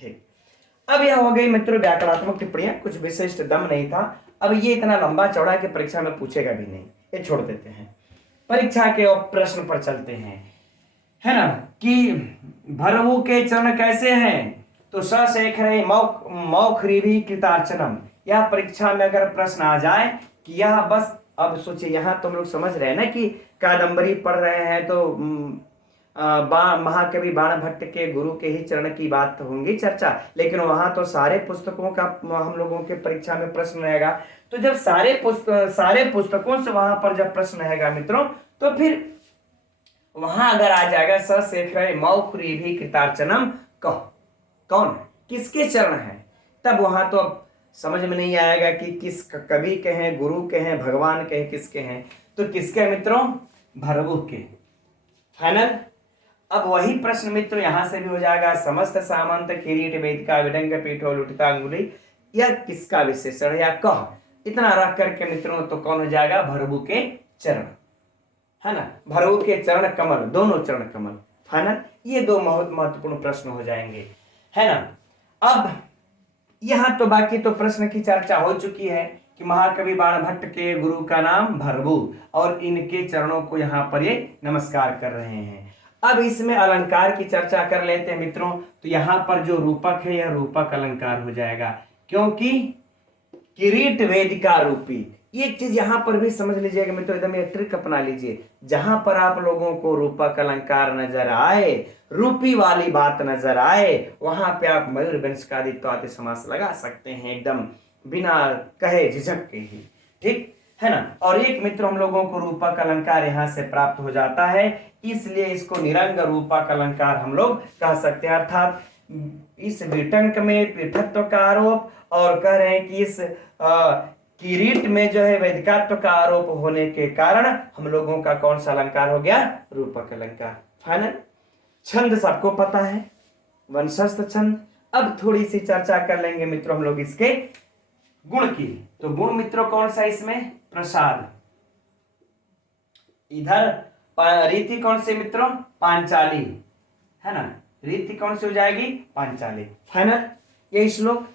ठीक। अब यह हो गई मित्रों व्याकरणात्मक टिप्पणियां, कुछ विशिष्ट दम नहीं था। अब ये इतना लंबा चौड़ा कि परीक्षा में पूछेगा भी नहीं, ये छोड़ देते हैं। परीक्षा के प्रश्न पर चलते हैं, है ना, कि भरवु के चरण कैसे हैं, तो सशेखरे मौखरीभि कृतार्चनम। यह परीक्षा में अगर प्रश्न आ जाए कि यह बस, अब सोचिए यहाँ तो हम लोग समझ रहे हैं ना कि कादंबरी पढ़ रहे हैं तो महाकवि बाण भट्ट के गुरु के ही चरण की बात होंगी चर्चा, लेकिन वहां तो सारे पुस्तकों का हम लोगों के परीक्षा में प्रश्न रहेगा। तो जब सारे पुस्तकों से वहां पर जब प्रश्न रहेगा मित्रों, तो फिर वहां अगर आ जाएगा सशेखरे मौखरीभि कृतार्चनम, कौन है, किसके चरण है, तब वहां तो अब समझ में नहीं आएगा कि किस कवि के हैं, गुरु के हैं, भगवान के हैं, किसके हैं। तो किसके मित्रों, भरवु के। फाइनल। अब वही प्रश्न मित्रों यहां से भी हो जाएगा, समस्त सामंत किरीट वेदिका विडंग पीठो लुठिता अंगुली, यह किसका विशेषण या कह, इतना रख करके मित्रों तो कौन हो जाएगा, भरवु के चरण, है ना, भरवु के चरण कमल, दोनों चरण कमल। फाइनल, ये दो बहुत महत्वपूर्ण प्रश्न हो जाएंगे, है ना। अब यहां तो बाकी तो प्रश्न की चर्चा हो चुकी है कि महाकवि बाण भट्ट के गुरु का नाम भरवु और इनके चरणों को यहाँ पर ये नमस्कार कर रहे हैं। अब इसमें अलंकार की चर्चा कर लेते हैं मित्रों। तो यहाँ पर जो रूपक है यह रूपक अलंकार हो जाएगा, क्योंकि किरीट वेदिका रूपी, ये चीज यहां पर भी समझ लीजिएगा मित्रों, एकदम ये ट्रिक अपना लीजिए। जहां पर आप लोगों को रूपक अलंकार नजर आए, रूपी वाली बात नजर आए, वहां पे आप मयूर वंशकादित्वादि समास लगा सकते हैं, एकदम बिना कहे झिझक के ही, ठीक है ना। और एक मित्र हम लोगों को रूपक अलंकार यहां से प्राप्त हो जाता है, इसलिए इसको निरंग रूपक अलंकार हम लोग कह सकते हैं। अर्थात इस विटंक में पीठत्व का आरोप और कह रहे हैं कि इस किरीट में जो है वैदिकत्व का आरोप होने के कारण हम लोगों का कौन सा अलंकार हो गया, रूपक अलंकार। फाइनल। छंद सबको पता है, वंशस्थ छंद। अब थोड़ी सी चर्चा कर लेंगे मित्रों हम लोग इसके गुण की। तो गुण मित्रों कौन सा इसमें, प्रसाद। इधर रीति कौन सी मित्रों, पांचाली, है ना, रीति कौन सी हो जाएगी, पांचाली। फाइनल, ये श्लोक।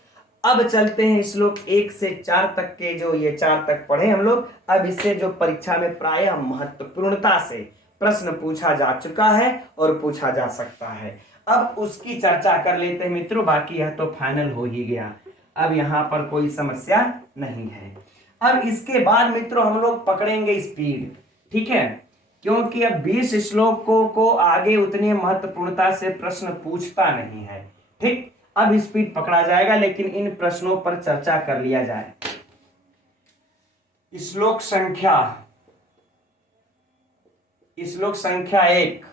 अब चलते हैं श्लोक 1 से 4 तक के, जो ये 4 तक पढ़े हम लोग। अब इससे जो परीक्षा में प्रायः महत्वपूर्णता से प्रश्न पूछा जा चुका है और पूछा जा सकता है, अब उसकी चर्चा कर लेते हैं मित्रों। बाकी यह तो फाइनल हो ही गया, अब यहाँ पर कोई समस्या नहीं है। अब इसके बाद मित्रों हम लोग पकड़ेंगे स्पीड, ठीक है, क्योंकि अब 20 श्लोकों को आगे उतनी महत्वपूर्णता से प्रश्न पूछता नहीं है, ठीक। अब स्पीड पकड़ा जाएगा, लेकिन इन प्रश्नों पर चर्चा कर लिया जाए। श्लोक संख्या 1,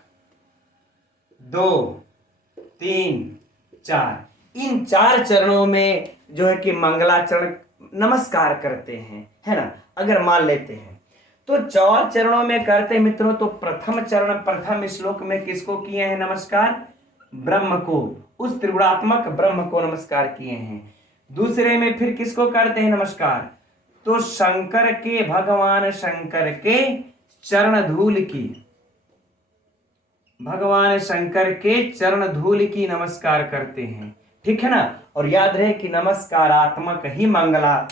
2, 3, 4, इन 4 चरणों में जो है कि मंगलाचरण नमस्कार करते हैं, है ना। अगर मान लेते हैं तो 4 चरणों में करते मित्रों, तो प्रथम चरण, प्रथम श्लोक में किसको किए हैं नमस्कार, ब्रह्म को, उस त्रिगुणात्मक ब्रह्म को नमस्कार किए हैं। दूसरे में फिर किसको करते हैं नमस्कार, तो शंकर के, भगवान शंकर के चरण धूल की, भगवान शंकर के चरण धूल की नमस्कार करते हैं, ठीक है ना। और याद रहे कि नमस्कारात्मक ही मंगला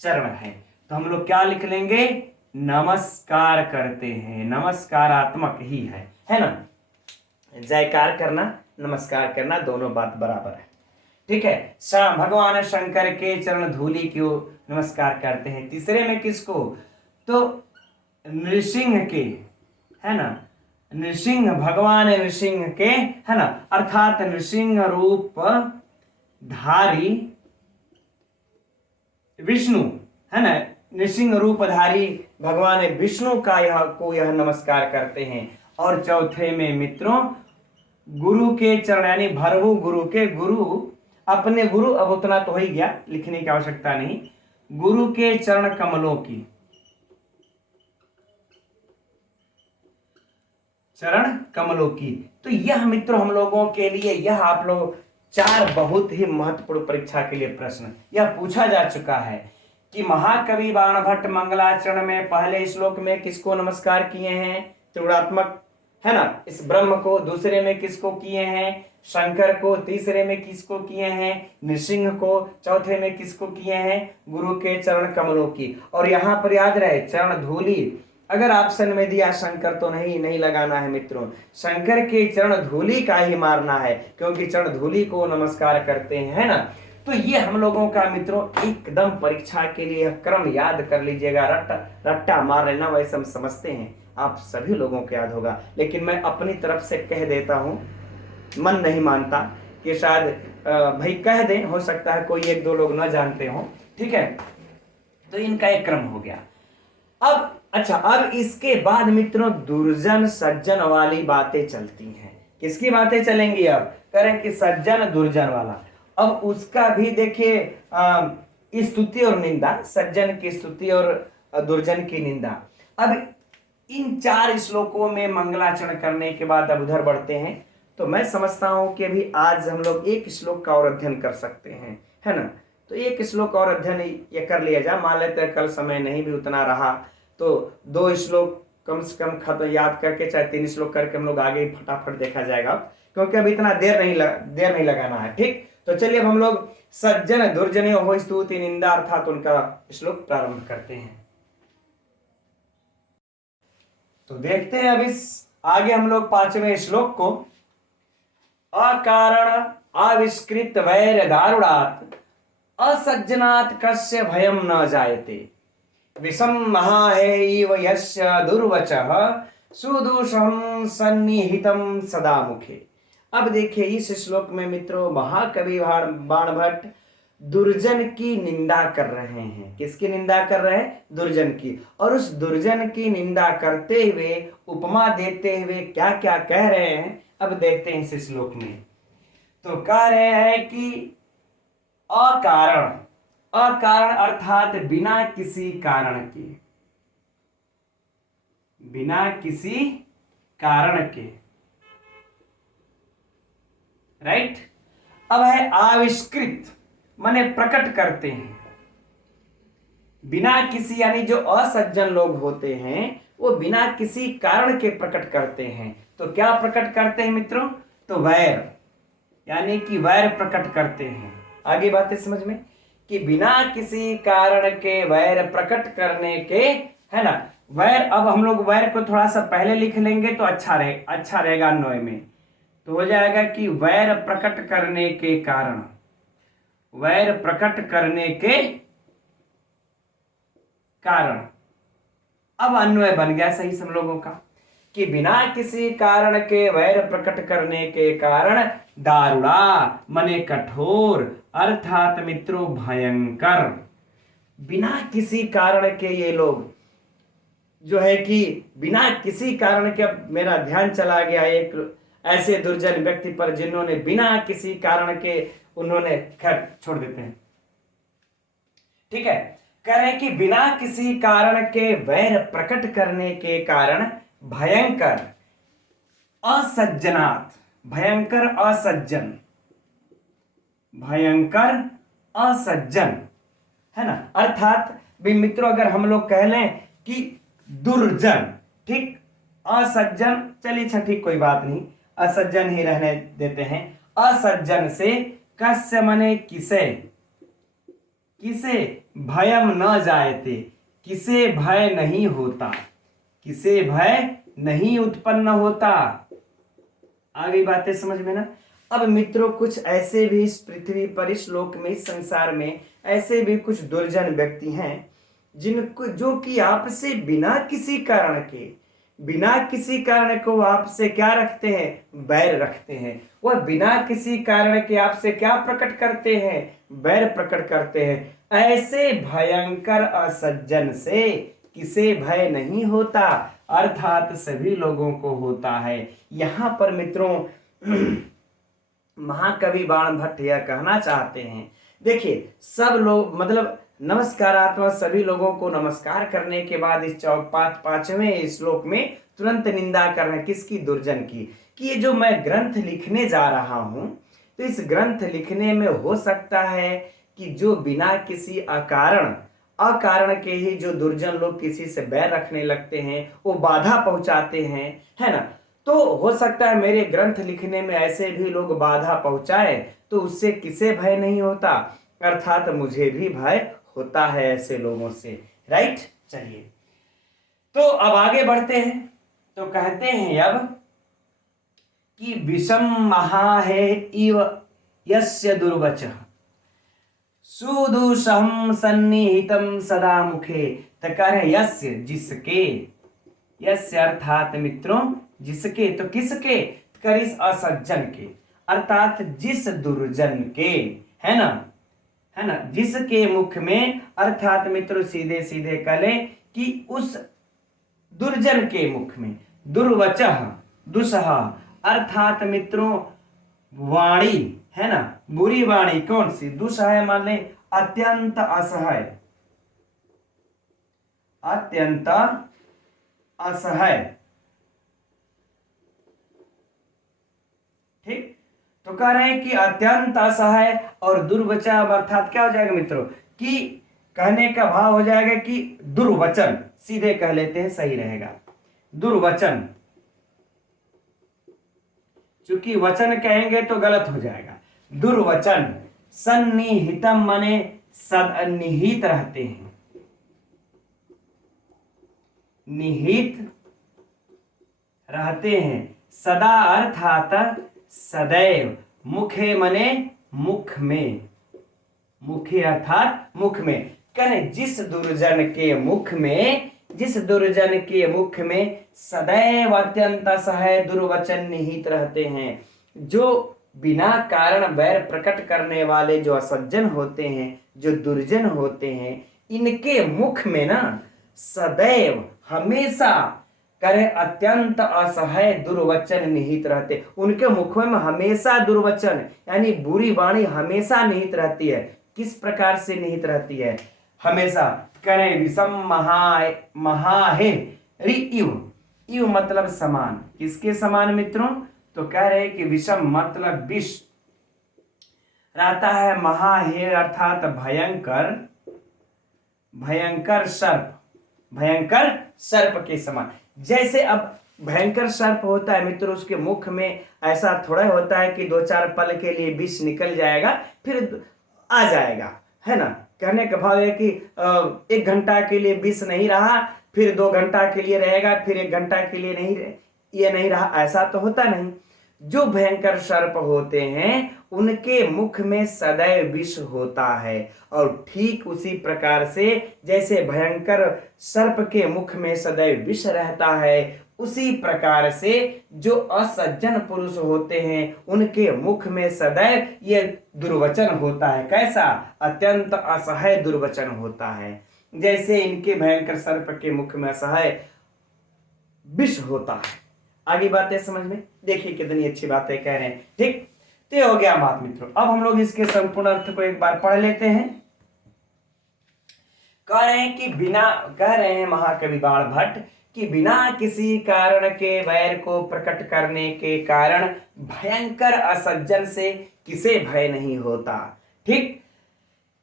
चरण है, तो हम लोग क्या लिख लेंगे, नमस्कार करते हैं, नमस्कारात्मक ही है ना। जयकार करना, नमस्कार करना, दोनों बात बराबर है, ठीक है। भगवान शंकर के चरण धूलि को नमस्कार करते हैं। तीसरे में किसको, तो नृसिंह के, है ना, नृसिंह, भगवान नृसिंह के, है ना, अर्थात नृसिंह रूप धारी विष्णु, है ना, नृसिंह रूपधारी भगवान विष्णु का यह नमस्कार करते हैं। और चौथे में मित्रों गुरु के चरण, यानी भरभू गुरु के, गुरु अपने गुरु, अब उतना तो हो ही गया, लिखने की आवश्यकता नहीं, गुरु के चरण कमलों की, चरण कमलों की। तो यह मित्रों हम लोगों के लिए, यह आप लोग 4 बहुत ही महत्वपूर्ण परीक्षा के लिए प्रश्न यह पूछा जा चुका है कि महाकवि बाणभट्ट मंगलाचरण में पहले श्लोक में किसको नमस्कार किए हैं, त्रिगुणात्मक, है ना, इस ब्रह्म को। दूसरे में किसको किए हैं, शंकर को। तीसरे में किसको किए हैं, नृसिंह को। चौथे में किसको किए हैं, गुरु के चरण कमलों की। और यहां पर याद रहे चरण धूलि, अगर ऑप्शन में दिया शंकर तो नहीं लगाना है मित्रों, शंकर के चरण धूलि का ही मारना है, क्योंकि चरण धूलि को नमस्कार करते हैं, है ना। तो ये हम लोगों का मित्रों एकदम परीक्षा के लिए क्रम याद कर लीजिएगा, रट्टा मार लेना, वैसे हम समझते हैं आप सभी लोगों को याद होगा, लेकिन मैं अपनी तरफ से कह देता हूं, मन नहीं मानता कि शायद भाई कह दें, हो सकता है कोई 1-2 लोग न जानते हो, ठीक है। तो इनका एक क्रम हो गया। अब अच्छा, अब इसके बाद मित्रों दुर्जन सज्जन वाली बातें चलती हैं। किसकी बातें चलेंगी, अब करें कि सज्जन दुर्जन वाला। अब उसका भी देखिए स्तुति और निंदा, सज्जन की स्तुति और दुर्जन की निंदा। अब इन 4 श्लोकों में मंगलाचरण करने के बाद अब उधर बढ़ते हैं। तो मैं समझता हूं कि अभी आज हम लोग 1 श्लोक का और अध्ययन कर सकते हैं, है ना। तो 1 श्लोक और अध्ययन ये कर लिया जाए, मान लेते हैं कल समय नहीं भी उतना रहा तो 2 श्लोक कम से कम खत्म याद करके, चाहे 3 श्लोक करके हम लोग आगे फटाफट देखा जाएगा, क्योंकि अब इतना देर नहीं लगाना है, ठीक। तो चलिए अब हम लोग सज्जन दुर्जन हो स्तुति निंदा अर्थात उनका श्लोक प्रारंभ करते हैं। तो देखते हैं अब इस आगे हम लोग 5वें श्लोक को। अकारण आविष्कृत वैर दारुणात् असज्जनात् कस्य भयं न जायते विषम महाहेयव यस्य दुर्वचः सुदूषं सन्निहितं सदा मुखे। अब देखिए इस श्लोक में मित्रों महाकवि बाणभट्ट दुर्जन की निंदा कर रहे हैं। किसकी निंदा कर रहे हैं, दुर्जन की। और उस दुर्जन की निंदा करते हुए उपमा देते हुए क्या क्या कह रहे हैं, अब देखते हैं इस श्लोक में। तो कह रहे हैं कि अकारण, अकारण अर्थात बिना किसी कारण के, बिना किसी कारण के, राइट। अब है आविष्कृत, माने प्रकट करते हैं, बिना किसी, यानी जो असज्जन लोग होते हैं वो बिना किसी कारण के प्रकट करते हैं। तो क्या प्रकट करते हैं मित्रों, तो वैर, यानी कि वैर प्रकट करते हैं। आगे बातें समझ में कि बिना किसी कारण के वैर प्रकट करने के, है ना, वैर। अब हम लोग वैर को थोड़ा सा पहले लिख लेंगे तो अच्छा रहेगा अन्वय में। तो हो जाएगा कि वैर प्रकट करने के कारण, वैर प्रकट करने के कारण। अब अन्वय बन गया सही सब लोगों का कि बिना किसी कारण के वैर प्रकट करने के कारण दारुणा मने कठोर अर्थात मित्रों भयंकर। बिना किसी कारण के ये लोग जो है कि बिना किसी कारण के, अब मेरा ध्यान चला गया एक ऐसे दुर्जन व्यक्ति पर जिन्होंने बिना किसी कारण के उन्होंने, खैर छोड़ देते हैं, ठीक है। कह रहे हैं कि बिना किसी कारण के वैर प्रकट करने के कारण भयंकर असज्जनात्, भयंकर असज्जन, भयंकर असज्जन, है ना। अर्थात भी मित्रों अगर हम लोग कह लें कि दुर्जन, ठीक, असज्जन, चलिए अच्छा ठीक कोई बात नहीं, असज्जन ही रहने देते हैं। असज्जन से कस्य मने किसे, किसे भयम न जायते, किसे भय नहीं होता, किसे भय नहीं उत्पन्न होता। आगे बातें समझ में ना। अब मित्रों कुछ ऐसे भी इस पृथ्वी पर, इस लोक में, इस संसार में ऐसे भी कुछ दुर्जन व्यक्ति हैं जिनको जो कि आपसे बिना किसी कारण को आपसे क्या रखते हैं, बैर रखते हैं। वह बिना किसी कारण के आपसे क्या प्रकट करते हैं, बैर प्रकट करते हैं। ऐसे भयंकर असज्जन से किसे भय नहीं होता, अर्थात सभी लोगों को होता है। यहां पर मित्रों महाकवि बाण भट्ट यह कहना चाहते हैं, देखिए सब लोग मतलब नमस्कारात्मक सभी लोगों को नमस्कार करने के बाद इस पांचवें श्लोक में तुरंत निंदा कर रहे हैं किसकी, दुर्जन की, कि ये जो मैं ग्रंथ लिखने जा रहा हूं तो इस ग्रंथ लिखने में हो सकता है कि जो बिना किसी अकारण के ही जो दुर्जन लोग किसी से बैर रखने लगते हैं, वो बाधा पहुंचाते हैं, है ना। तो हो सकता है मेरे ग्रंथ लिखने में ऐसे भी लोग बाधा पहुंचाए, तो उससे किसे भय नहीं होता, अर्थात मुझे भी भय होता है ऐसे लोगों से। राइट, चलिए तो अब आगे बढ़ते हैं। तो कहते हैं अब कि विषम महाहे इव यस्य दुर्वचः सुदुषम सन्निहितम सदा मुखे। तो कह रहे यस्य, जिसके, यस्य अर्थात मित्रों जिसके, तो किसके, कर इस असज्जन के, अर्थात जिस दुर्जन के, है ना, जिसके मुख में, अर्थात मित्रों सीधे सीधे कले कि उस दुर्जन के मुख में, दुर्वचः दुसह, अर्थात मित्रों वाणी, है ना, बुरी वाणी, कौन सी, दुसह मान ले अत्यंत असह्य, अत्यंत असह्य। ठीक, तो कह रहे हैं कि अत्यंत असह्य और दुर्वचन अर्थात क्या हो जाएगा मित्रों, कि कहने का भाव हो जाएगा कि दुर्वचन, सीधे कह लेते हैं सही रहेगा, दुर्वचन, क्योंकि वचन कहेंगे तो गलत हो जाएगा। दुर्वचन, सन्निहितम माने निहित रहते हैं, निहित रहते हैं, सदा अर्थात सदैव, मुखे मने मुख में, मुखे अर्थात मुख में, कहे जिस दुर्जन के मुख में, जिस दुर्जन के मुख में सदैव अत्यंत असह्य दुर्वचन निहित रहते हैं। जो बिना कारण वैर प्रकट करने वाले जो असज्जन होते हैं, जो दुर्जन होते हैं, इनके मुख में ना सदैव हमेशा करे अत्यंत असह्य दुर्वचन निहित रहते, उनके मुखों में हमेशा दुर्वचन यानी बुरी वाणी हमेशा निहित रहती है। किस प्रकार से निहित रहती है, हमेशा, करे विषम महाहे इव मतलब समान, किसके समान मित्रों, तो कह रहे कि विषम मतलब विष रहता है, महाहे अर्थात भयंकर, भयंकर सर्प, भयंकर सर्प के समान। जैसे अब भयंकर सर्प होता है मित्रों, उसके मुख में ऐसा थोड़ा होता है कि 2-4 पल के लिए विष निकल जाएगा फिर आ जाएगा, है ना। कहने का भाव है कि 1 घंटा के लिए विष नहीं रहा, फिर 2 घंटा के लिए रहेगा, फिर 1 घंटा के लिए नहीं रहा, ऐसा तो होता नहीं। जो भयंकर सर्प होते हैं उनके मुख में सदैव विष होता है, और ठीक उसी प्रकार से जैसे भयंकर सर्प के मुख में सदैव विष रहता है, उसी प्रकार से जो असज्जन पुरुष होते हैं उनके मुख में सदैव ये दुर्वचन होता है। कैसा, अत्यंत असह्य दुर्वचन होता है, जैसे इनके भयंकर सर्प के मुख में असह्य विष होता है। आगे बातें समझ में, देखिए कितनी अच्छी बातें कह रहे हैं। ठीक, तो हो गया बात मित्रों। अब हम लोग इसके संपूर्ण अर्थ को एक बार पढ़ लेते हैं। कह रहे हैं महाकवि बाण भट्ट कि बिना किसी कारण के वैर को प्रकट करने के कारण भयंकर असज्जन से किसे भय नहीं होता। ठीक,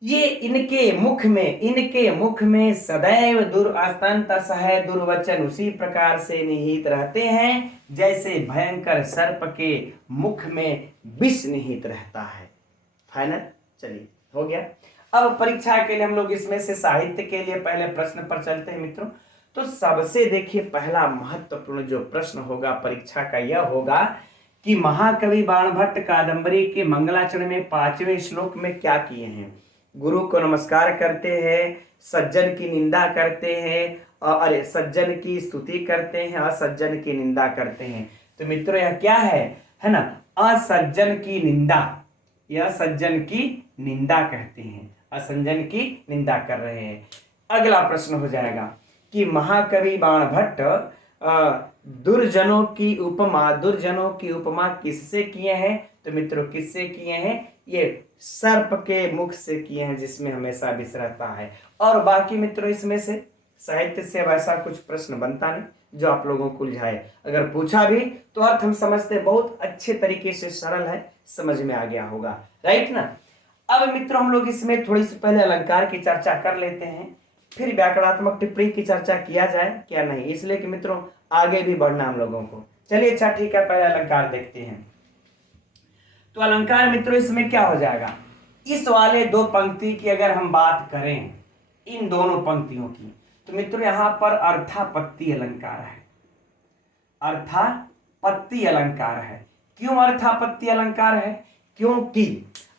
ये इनके मुख में सदैव अत्यंत असह्य दुर्वचन उसी प्रकार से निहित रहते हैं जैसे भयंकर सर्प के मुख में विष निहित रहता है। फाइनल, चलिए हो गया। अब परीक्षा के लिए हम लोग इसमें से साहित्य के लिए पहले प्रश्न पर चलते हैं मित्रों। तो सबसे देखिए पहला महत्वपूर्ण जो प्रश्न होगा परीक्षा का यह होगा कि महाकवि बाण भट्ट कादंबरी के मंगलाचरण में 5वें श्लोक में क्या किए हैं। गुरु को नमस्कार करते हैं, सज्जन की निंदा करते हैं, अरे सज्जन की स्तुति करते हैं, असज्जन की निंदा करते हैं। तो मित्रों यह क्या है ना, असज्जन की निंदा, यह सज्जन की निंदा कहते हैं, असज्जन की निंदा कर रहे हैं। अगला प्रश्न हो जाएगा कि महाकवि बाणभट्ट दुर्जनों की उपमा किससे किए हैं? तो मित्रों किससे किए हैं? ये सर्प के मुख से किए हैं, जिसमें हमेशा विष रहता है। और बाकी मित्रों इसमें से साहित्य से वैसा कुछ प्रश्न बनता नहीं जो आप लोगों को उलझाए। अगर पूछा भी तो अर्थ हम समझते बहुत अच्छे तरीके से, सरल है, समझ में आ गया होगा, राइट ना। अब मित्रों हम लोग इसमें थोड़ी सी पहले अलंकार की चर्चा कर लेते हैं, फिर व्याकरणात्मक टिप्पणी की चर्चा किया जाए क्या नहीं, इसलिए कि मित्रों आगे भी बढ़ना हम लोगों को। चलिए अच्छा ठीक है, पहले अलंकार देखते हैं। तो अलंकार मित्रों इसमें क्या हो जाएगा, इस वाले दो पंक्ति की अगर हम बात करें, इन दोनों पंक्तियों की, तो मित्रों यहां पर अर्थापत्ति अलंकार है, अर्थापत्ति अलंकार है। क्यों अर्थापत्ति अलंकार है? क्योंकि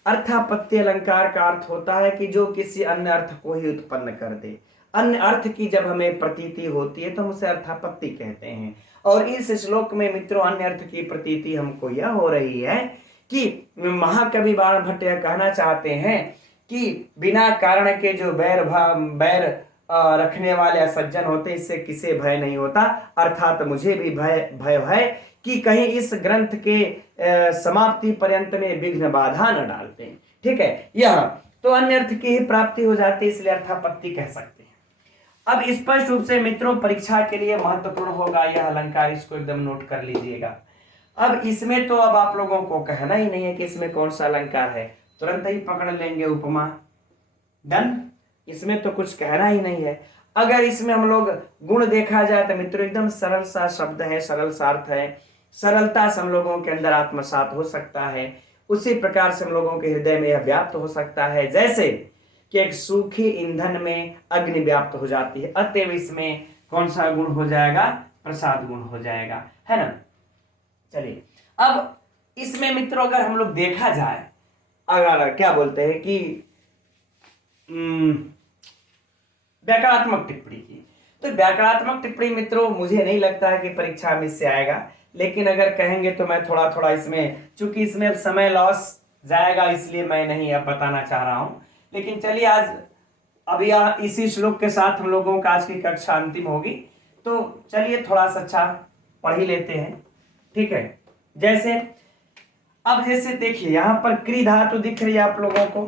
अर्थापत्ति अलंकार का अर्थ होता है कि जो किसी अन्य अर्थ को ही उत्पन्न कर दे। अन्य अर्थ की जब हमें प्रतीति होती है तो हम उसे अर्थापत्ति कहते हैं। और इस श्लोक में मित्रों अन्य अर्थ की प्रतीति हमको यह हो रही है कि महाकवि बाणभट्ट यह कहना चाहते हैं कि बिना कारण के जो बैर रखने वाले असज्जन होते, इससे किसे भय नहीं होता, अर्थात मुझे भी भय है कि कहीं इस ग्रंथ के समाप्ति पर्यंत में विघ्न बाधा न डालते हैं। ठीक है, यह तो अन्य अर्थ की ही प्राप्ति हो जाती है, इसलिए अर्थापत्ति कह सकते हैं। अब स्पष्ट रूप से मित्रों परीक्षा के लिए महत्वपूर्ण होगा यह अलंकार, इसको एकदम नोट कर लीजिएगा। अब इसमें तो अब आप लोगों को कहना ही नहीं है कि इसमें कौन सा अलंकार है, तुरंत ही पकड़ लेंगे उपमा, डन। इसमें तो कुछ कहना ही नहीं है। अगर इसमें हम लोग गुण देखा जाए तो मित्रों एकदम सरल सा शब्द है, सरल सा अर्थ है, सरलता से हम लोगों के अंदर आत्मसात हो सकता है। उसी प्रकार से हम लोगों के हृदय में यह व्याप्त हो सकता है, जैसे कि एक सूखी ईंधन में अग्नि व्याप्त हो जाती है। अतएव इसमें कौन सा गुण हो जाएगा? प्रसाद गुण हो जाएगा, है ना। चलिए अब इसमें मित्रों अगर हम लोग देखा जाए, अगर क्या बोलते हैं कि व्याकरणात्मक टिप्पणी की, तो व्याकरणात्मक टिप्पणी मित्रों मुझे नहीं लगता है कि परीक्षा में इससे आएगा, लेकिन अगर कहेंगे तो मैं थोड़ा थोड़ा इसमें, चूंकि इसमें समय लॉस जाएगा इसलिए मैं नहीं अब बताना चाह रहा हूं। लेकिन चलिए आज अभी इसी श्लोक के साथ हम लोगों का आज की कक्षा अंतिम होगी, तो चलिए थोड़ा सा अच्छा पढ़ ही लेते हैं। ठीक है, जैसे अब जैसे देखिए यहां पर क्री धातु दिख रही है आप लोगों को,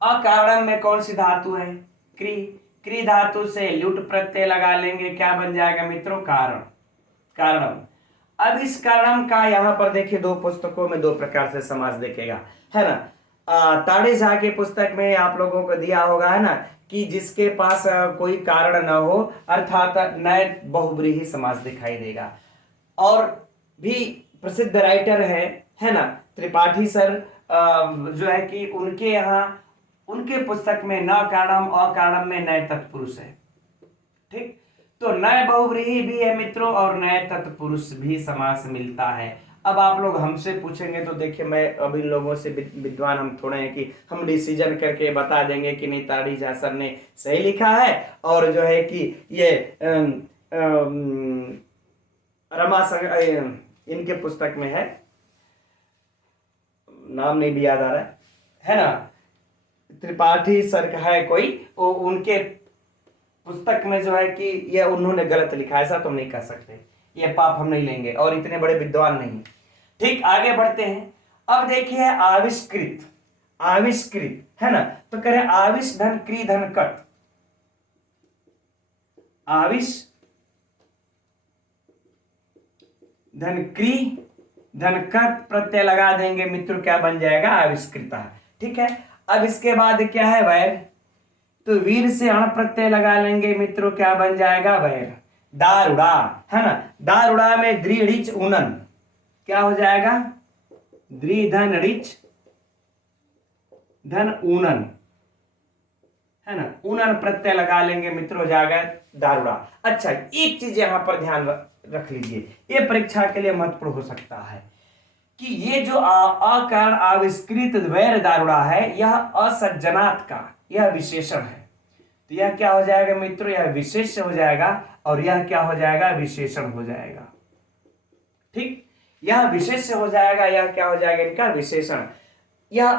अकारणम में कौन सी धातु है? क्री। क्री धातु से ल्युट प्रत्यय लगा लेंगे, क्या बन जाएगा मित्रों? कारण, कारणम। अब इस कारणम का यहाँ पर देखिए दो पुस्तकों में दो प्रकार से समास देखेगा, है ना। ताड़े झा के पुस्तक में आप लोगों को दिया होगा, है ना, कि जिसके पास कोई कारण न हो, अर्थात नए बहुब्रीहि समास दिखाई देगा। और भी प्रसिद्ध राइटर है ना, त्रिपाठी सर, जो है कि उनके यहाँ उनके पुस्तक में न कारणम अकारणम में नए तत्पुरुष है। ठीक, तो नए बहुव्रीहि भी है मित्रों और नए तत्पुरुष भी समास मिलता है। अब आप लोग हमसे पूछेंगे तो देखिए मैं अब इन लोगों से विद्वान हम थोड़े हैं कि हम डिसीजन करके बता देंगे कि नहीं ताड़ी झा सर ने सही लिखा है, और जो है कि ये रमा इनके पुस्तक में है, नाम नहीं भी याद आ रहा है ना, त्रिपाठी सर का है कोई, उनके पुस्तक में जो है कि ये उन्होंने गलत लिखा, ऐसा तो नहीं कर सकते, ये पाप हम नहीं लेंगे और इतने बड़े विद्वान नहीं। ठीक, आगे बढ़ते हैं। अब देखिए आविष्कृत, आविष्कृत है ना, तो करें आविष धन क्री धन कट, आविष धन क्री धन कट प्रत्यय लगा देंगे मित्रों, क्या बन जाएगा? आविष्कृता। ठीक है, अब इसके बाद क्या है? वैर, तो वीर से अण प्रत्यय लगा लेंगे मित्रों, क्या बन जाएगा? वैर। दारुड़ा, है ना, दारुड़ा में दृढ़ उनन, क्या हो जाएगा? द्रि धन ऋच धन ऊनन, है ना, ऊनन प्रत्यय लगा लेंगे मित्रों, हो जाएगा दारुड़ा। अच्छा, एक चीज यहां पर ध्यान रख लीजिए, ये परीक्षा के लिए महत्वपूर्ण हो सकता है। कि ये जो अकारण आविष्कृत वैर दारुणा है यह असज्जनात् का यह विशेषण है। तो यह क्या हो जाएगा मित्रों, यह विशेष्य हो जाएगा और यह क्या हो जाएगा, विशेषण हो जाएगा। ठीक, यह विशेष्य हो जाएगा, यह क्या हो जाएगा, इनका विशेषण। यह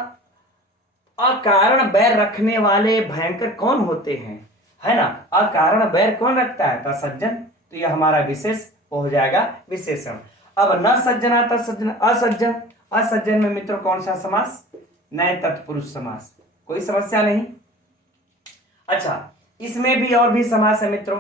अकारण बैर रखने वाले भयंकर कौन होते हैं, है ना, अकारण बैर कौन रखता है, तो सज्जन। तो यह हमारा विशेष हो जाएगा विशेषण। अब न सज्जना तत्सज्जन असज्जन, असज्जन में मित्रों कौन सा समास, नए तत्पुरुष समास, कोई समस्या नहीं। अच्छा, इसमें भी और भी समास है मित्रों।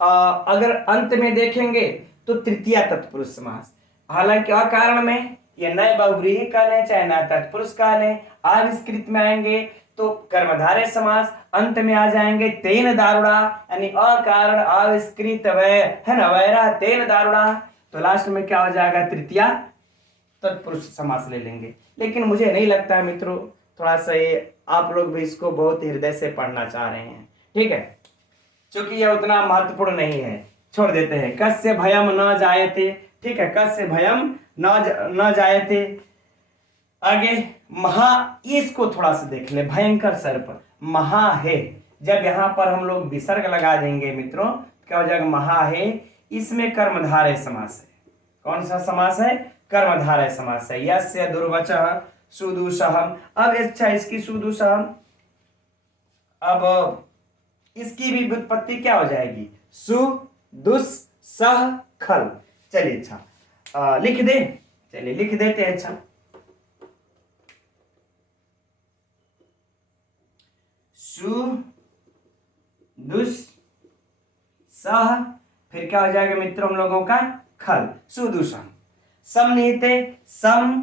अगर अंत में देखेंगे तो तृतीया तत्पुरुष समास। हालांकि अकारण में ये नए बहुव्रीहि काल है चाहे नए तत्पुरुष काल है, आविष्कृत में आएंगे तो कर्मधारय समास, अंत में आ जाएंगे तेन दारुणा, यानी अकारण आविष्कृत वै, है ना, वैरा तेन दारुणा, तो लास्ट में क्या हो जाएगा, तृतीया तत्पुरुष समास ले लेंगे। लेकिन मुझे नहीं लगता है मित्रों, थोड़ा सा ये आप लोग भी इसको बहुत हृदय से पढ़ना चाह रहे हैं, ठीक है, क्योंकि यह उतना महत्वपूर्ण नहीं है, छोड़ देते हैं। कस्य भयम न जायते, ठीक है, कस्य भयम न जायते। आगे महा, इसको थोड़ा सा देख ले, भयंकर सर्प महा है, जब यहां पर हम लोग विसर्ग लगा देंगे मित्रों क्या हो जाएगा, महा है, इसमें कर्मधारय समास है। कौन सा समास है, कर्मधारय समास है। यस्य दुर्वचः सुदुसहम, अब अच्छा इसकी सुदुसहम, अब इसकी भी व्युत्पत्ति क्या हो जाएगी, सु दुस सह खल। चलिए अच्छा लिख दे, चलिए लिख देते हैं। अच्छा, सु दुस सह, फिर क्या हो जाएगा मित्रों हम लोगों का, खल, सुदूषण। समनिहिते सम,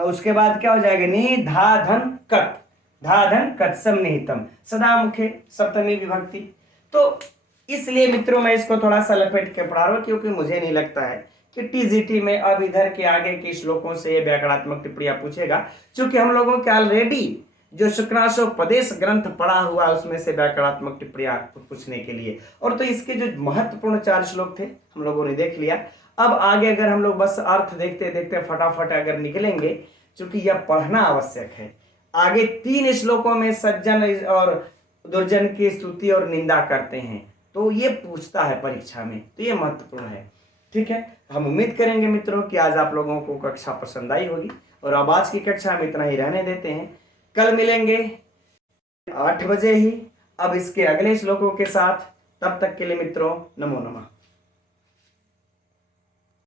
उसके बाद क्या हो जाएगा, नि धा धन कट, धा धन कट समनिहितम, सदा मुखे सप्तमी विभक्ति। तो इसलिए मित्रों मैं इसको थोड़ा सा लपेट के पढ़ा रहा हूं, क्योंकि मुझे नहीं लगता है कि टीजीटी में अब इधर के आगे के श्लोकों से ये व्याकरणात्मक टिप्पणियां पूछेगा, क्योंकि हम लोगों के ऑलरेडी जो शुक्राशोपदेश ग्रंथ पढ़ा हुआ उसमें से व्याकरणात्मक टिप्पणियां पूछने के लिए, और तो इसके जो महत्वपूर्ण 4 श्लोक थे हम लोगों ने देख लिया। अब आगे अगर हम लोग बस अर्थ देखते देखते फटाफट अगर निकलेंगे, क्योंकि यह पढ़ना आवश्यक है। आगे 3 श्लोकों में सज्जन और दुर्जन की स्तुति और निंदा करते हैं, तो ये पूछता है परीक्षा में, तो ये महत्वपूर्ण है। ठीक है, हम उम्मीद करेंगे मित्रों कि आज आप लोगों को कक्षा पसंद आई होगी, और अब आज की कक्षा हम इतना ही रहने देते हैं। कल मिलेंगे 8 बजे ही अब इसके अगले श्लोकों के साथ। तब तक के लिए मित्रों नमो नमः।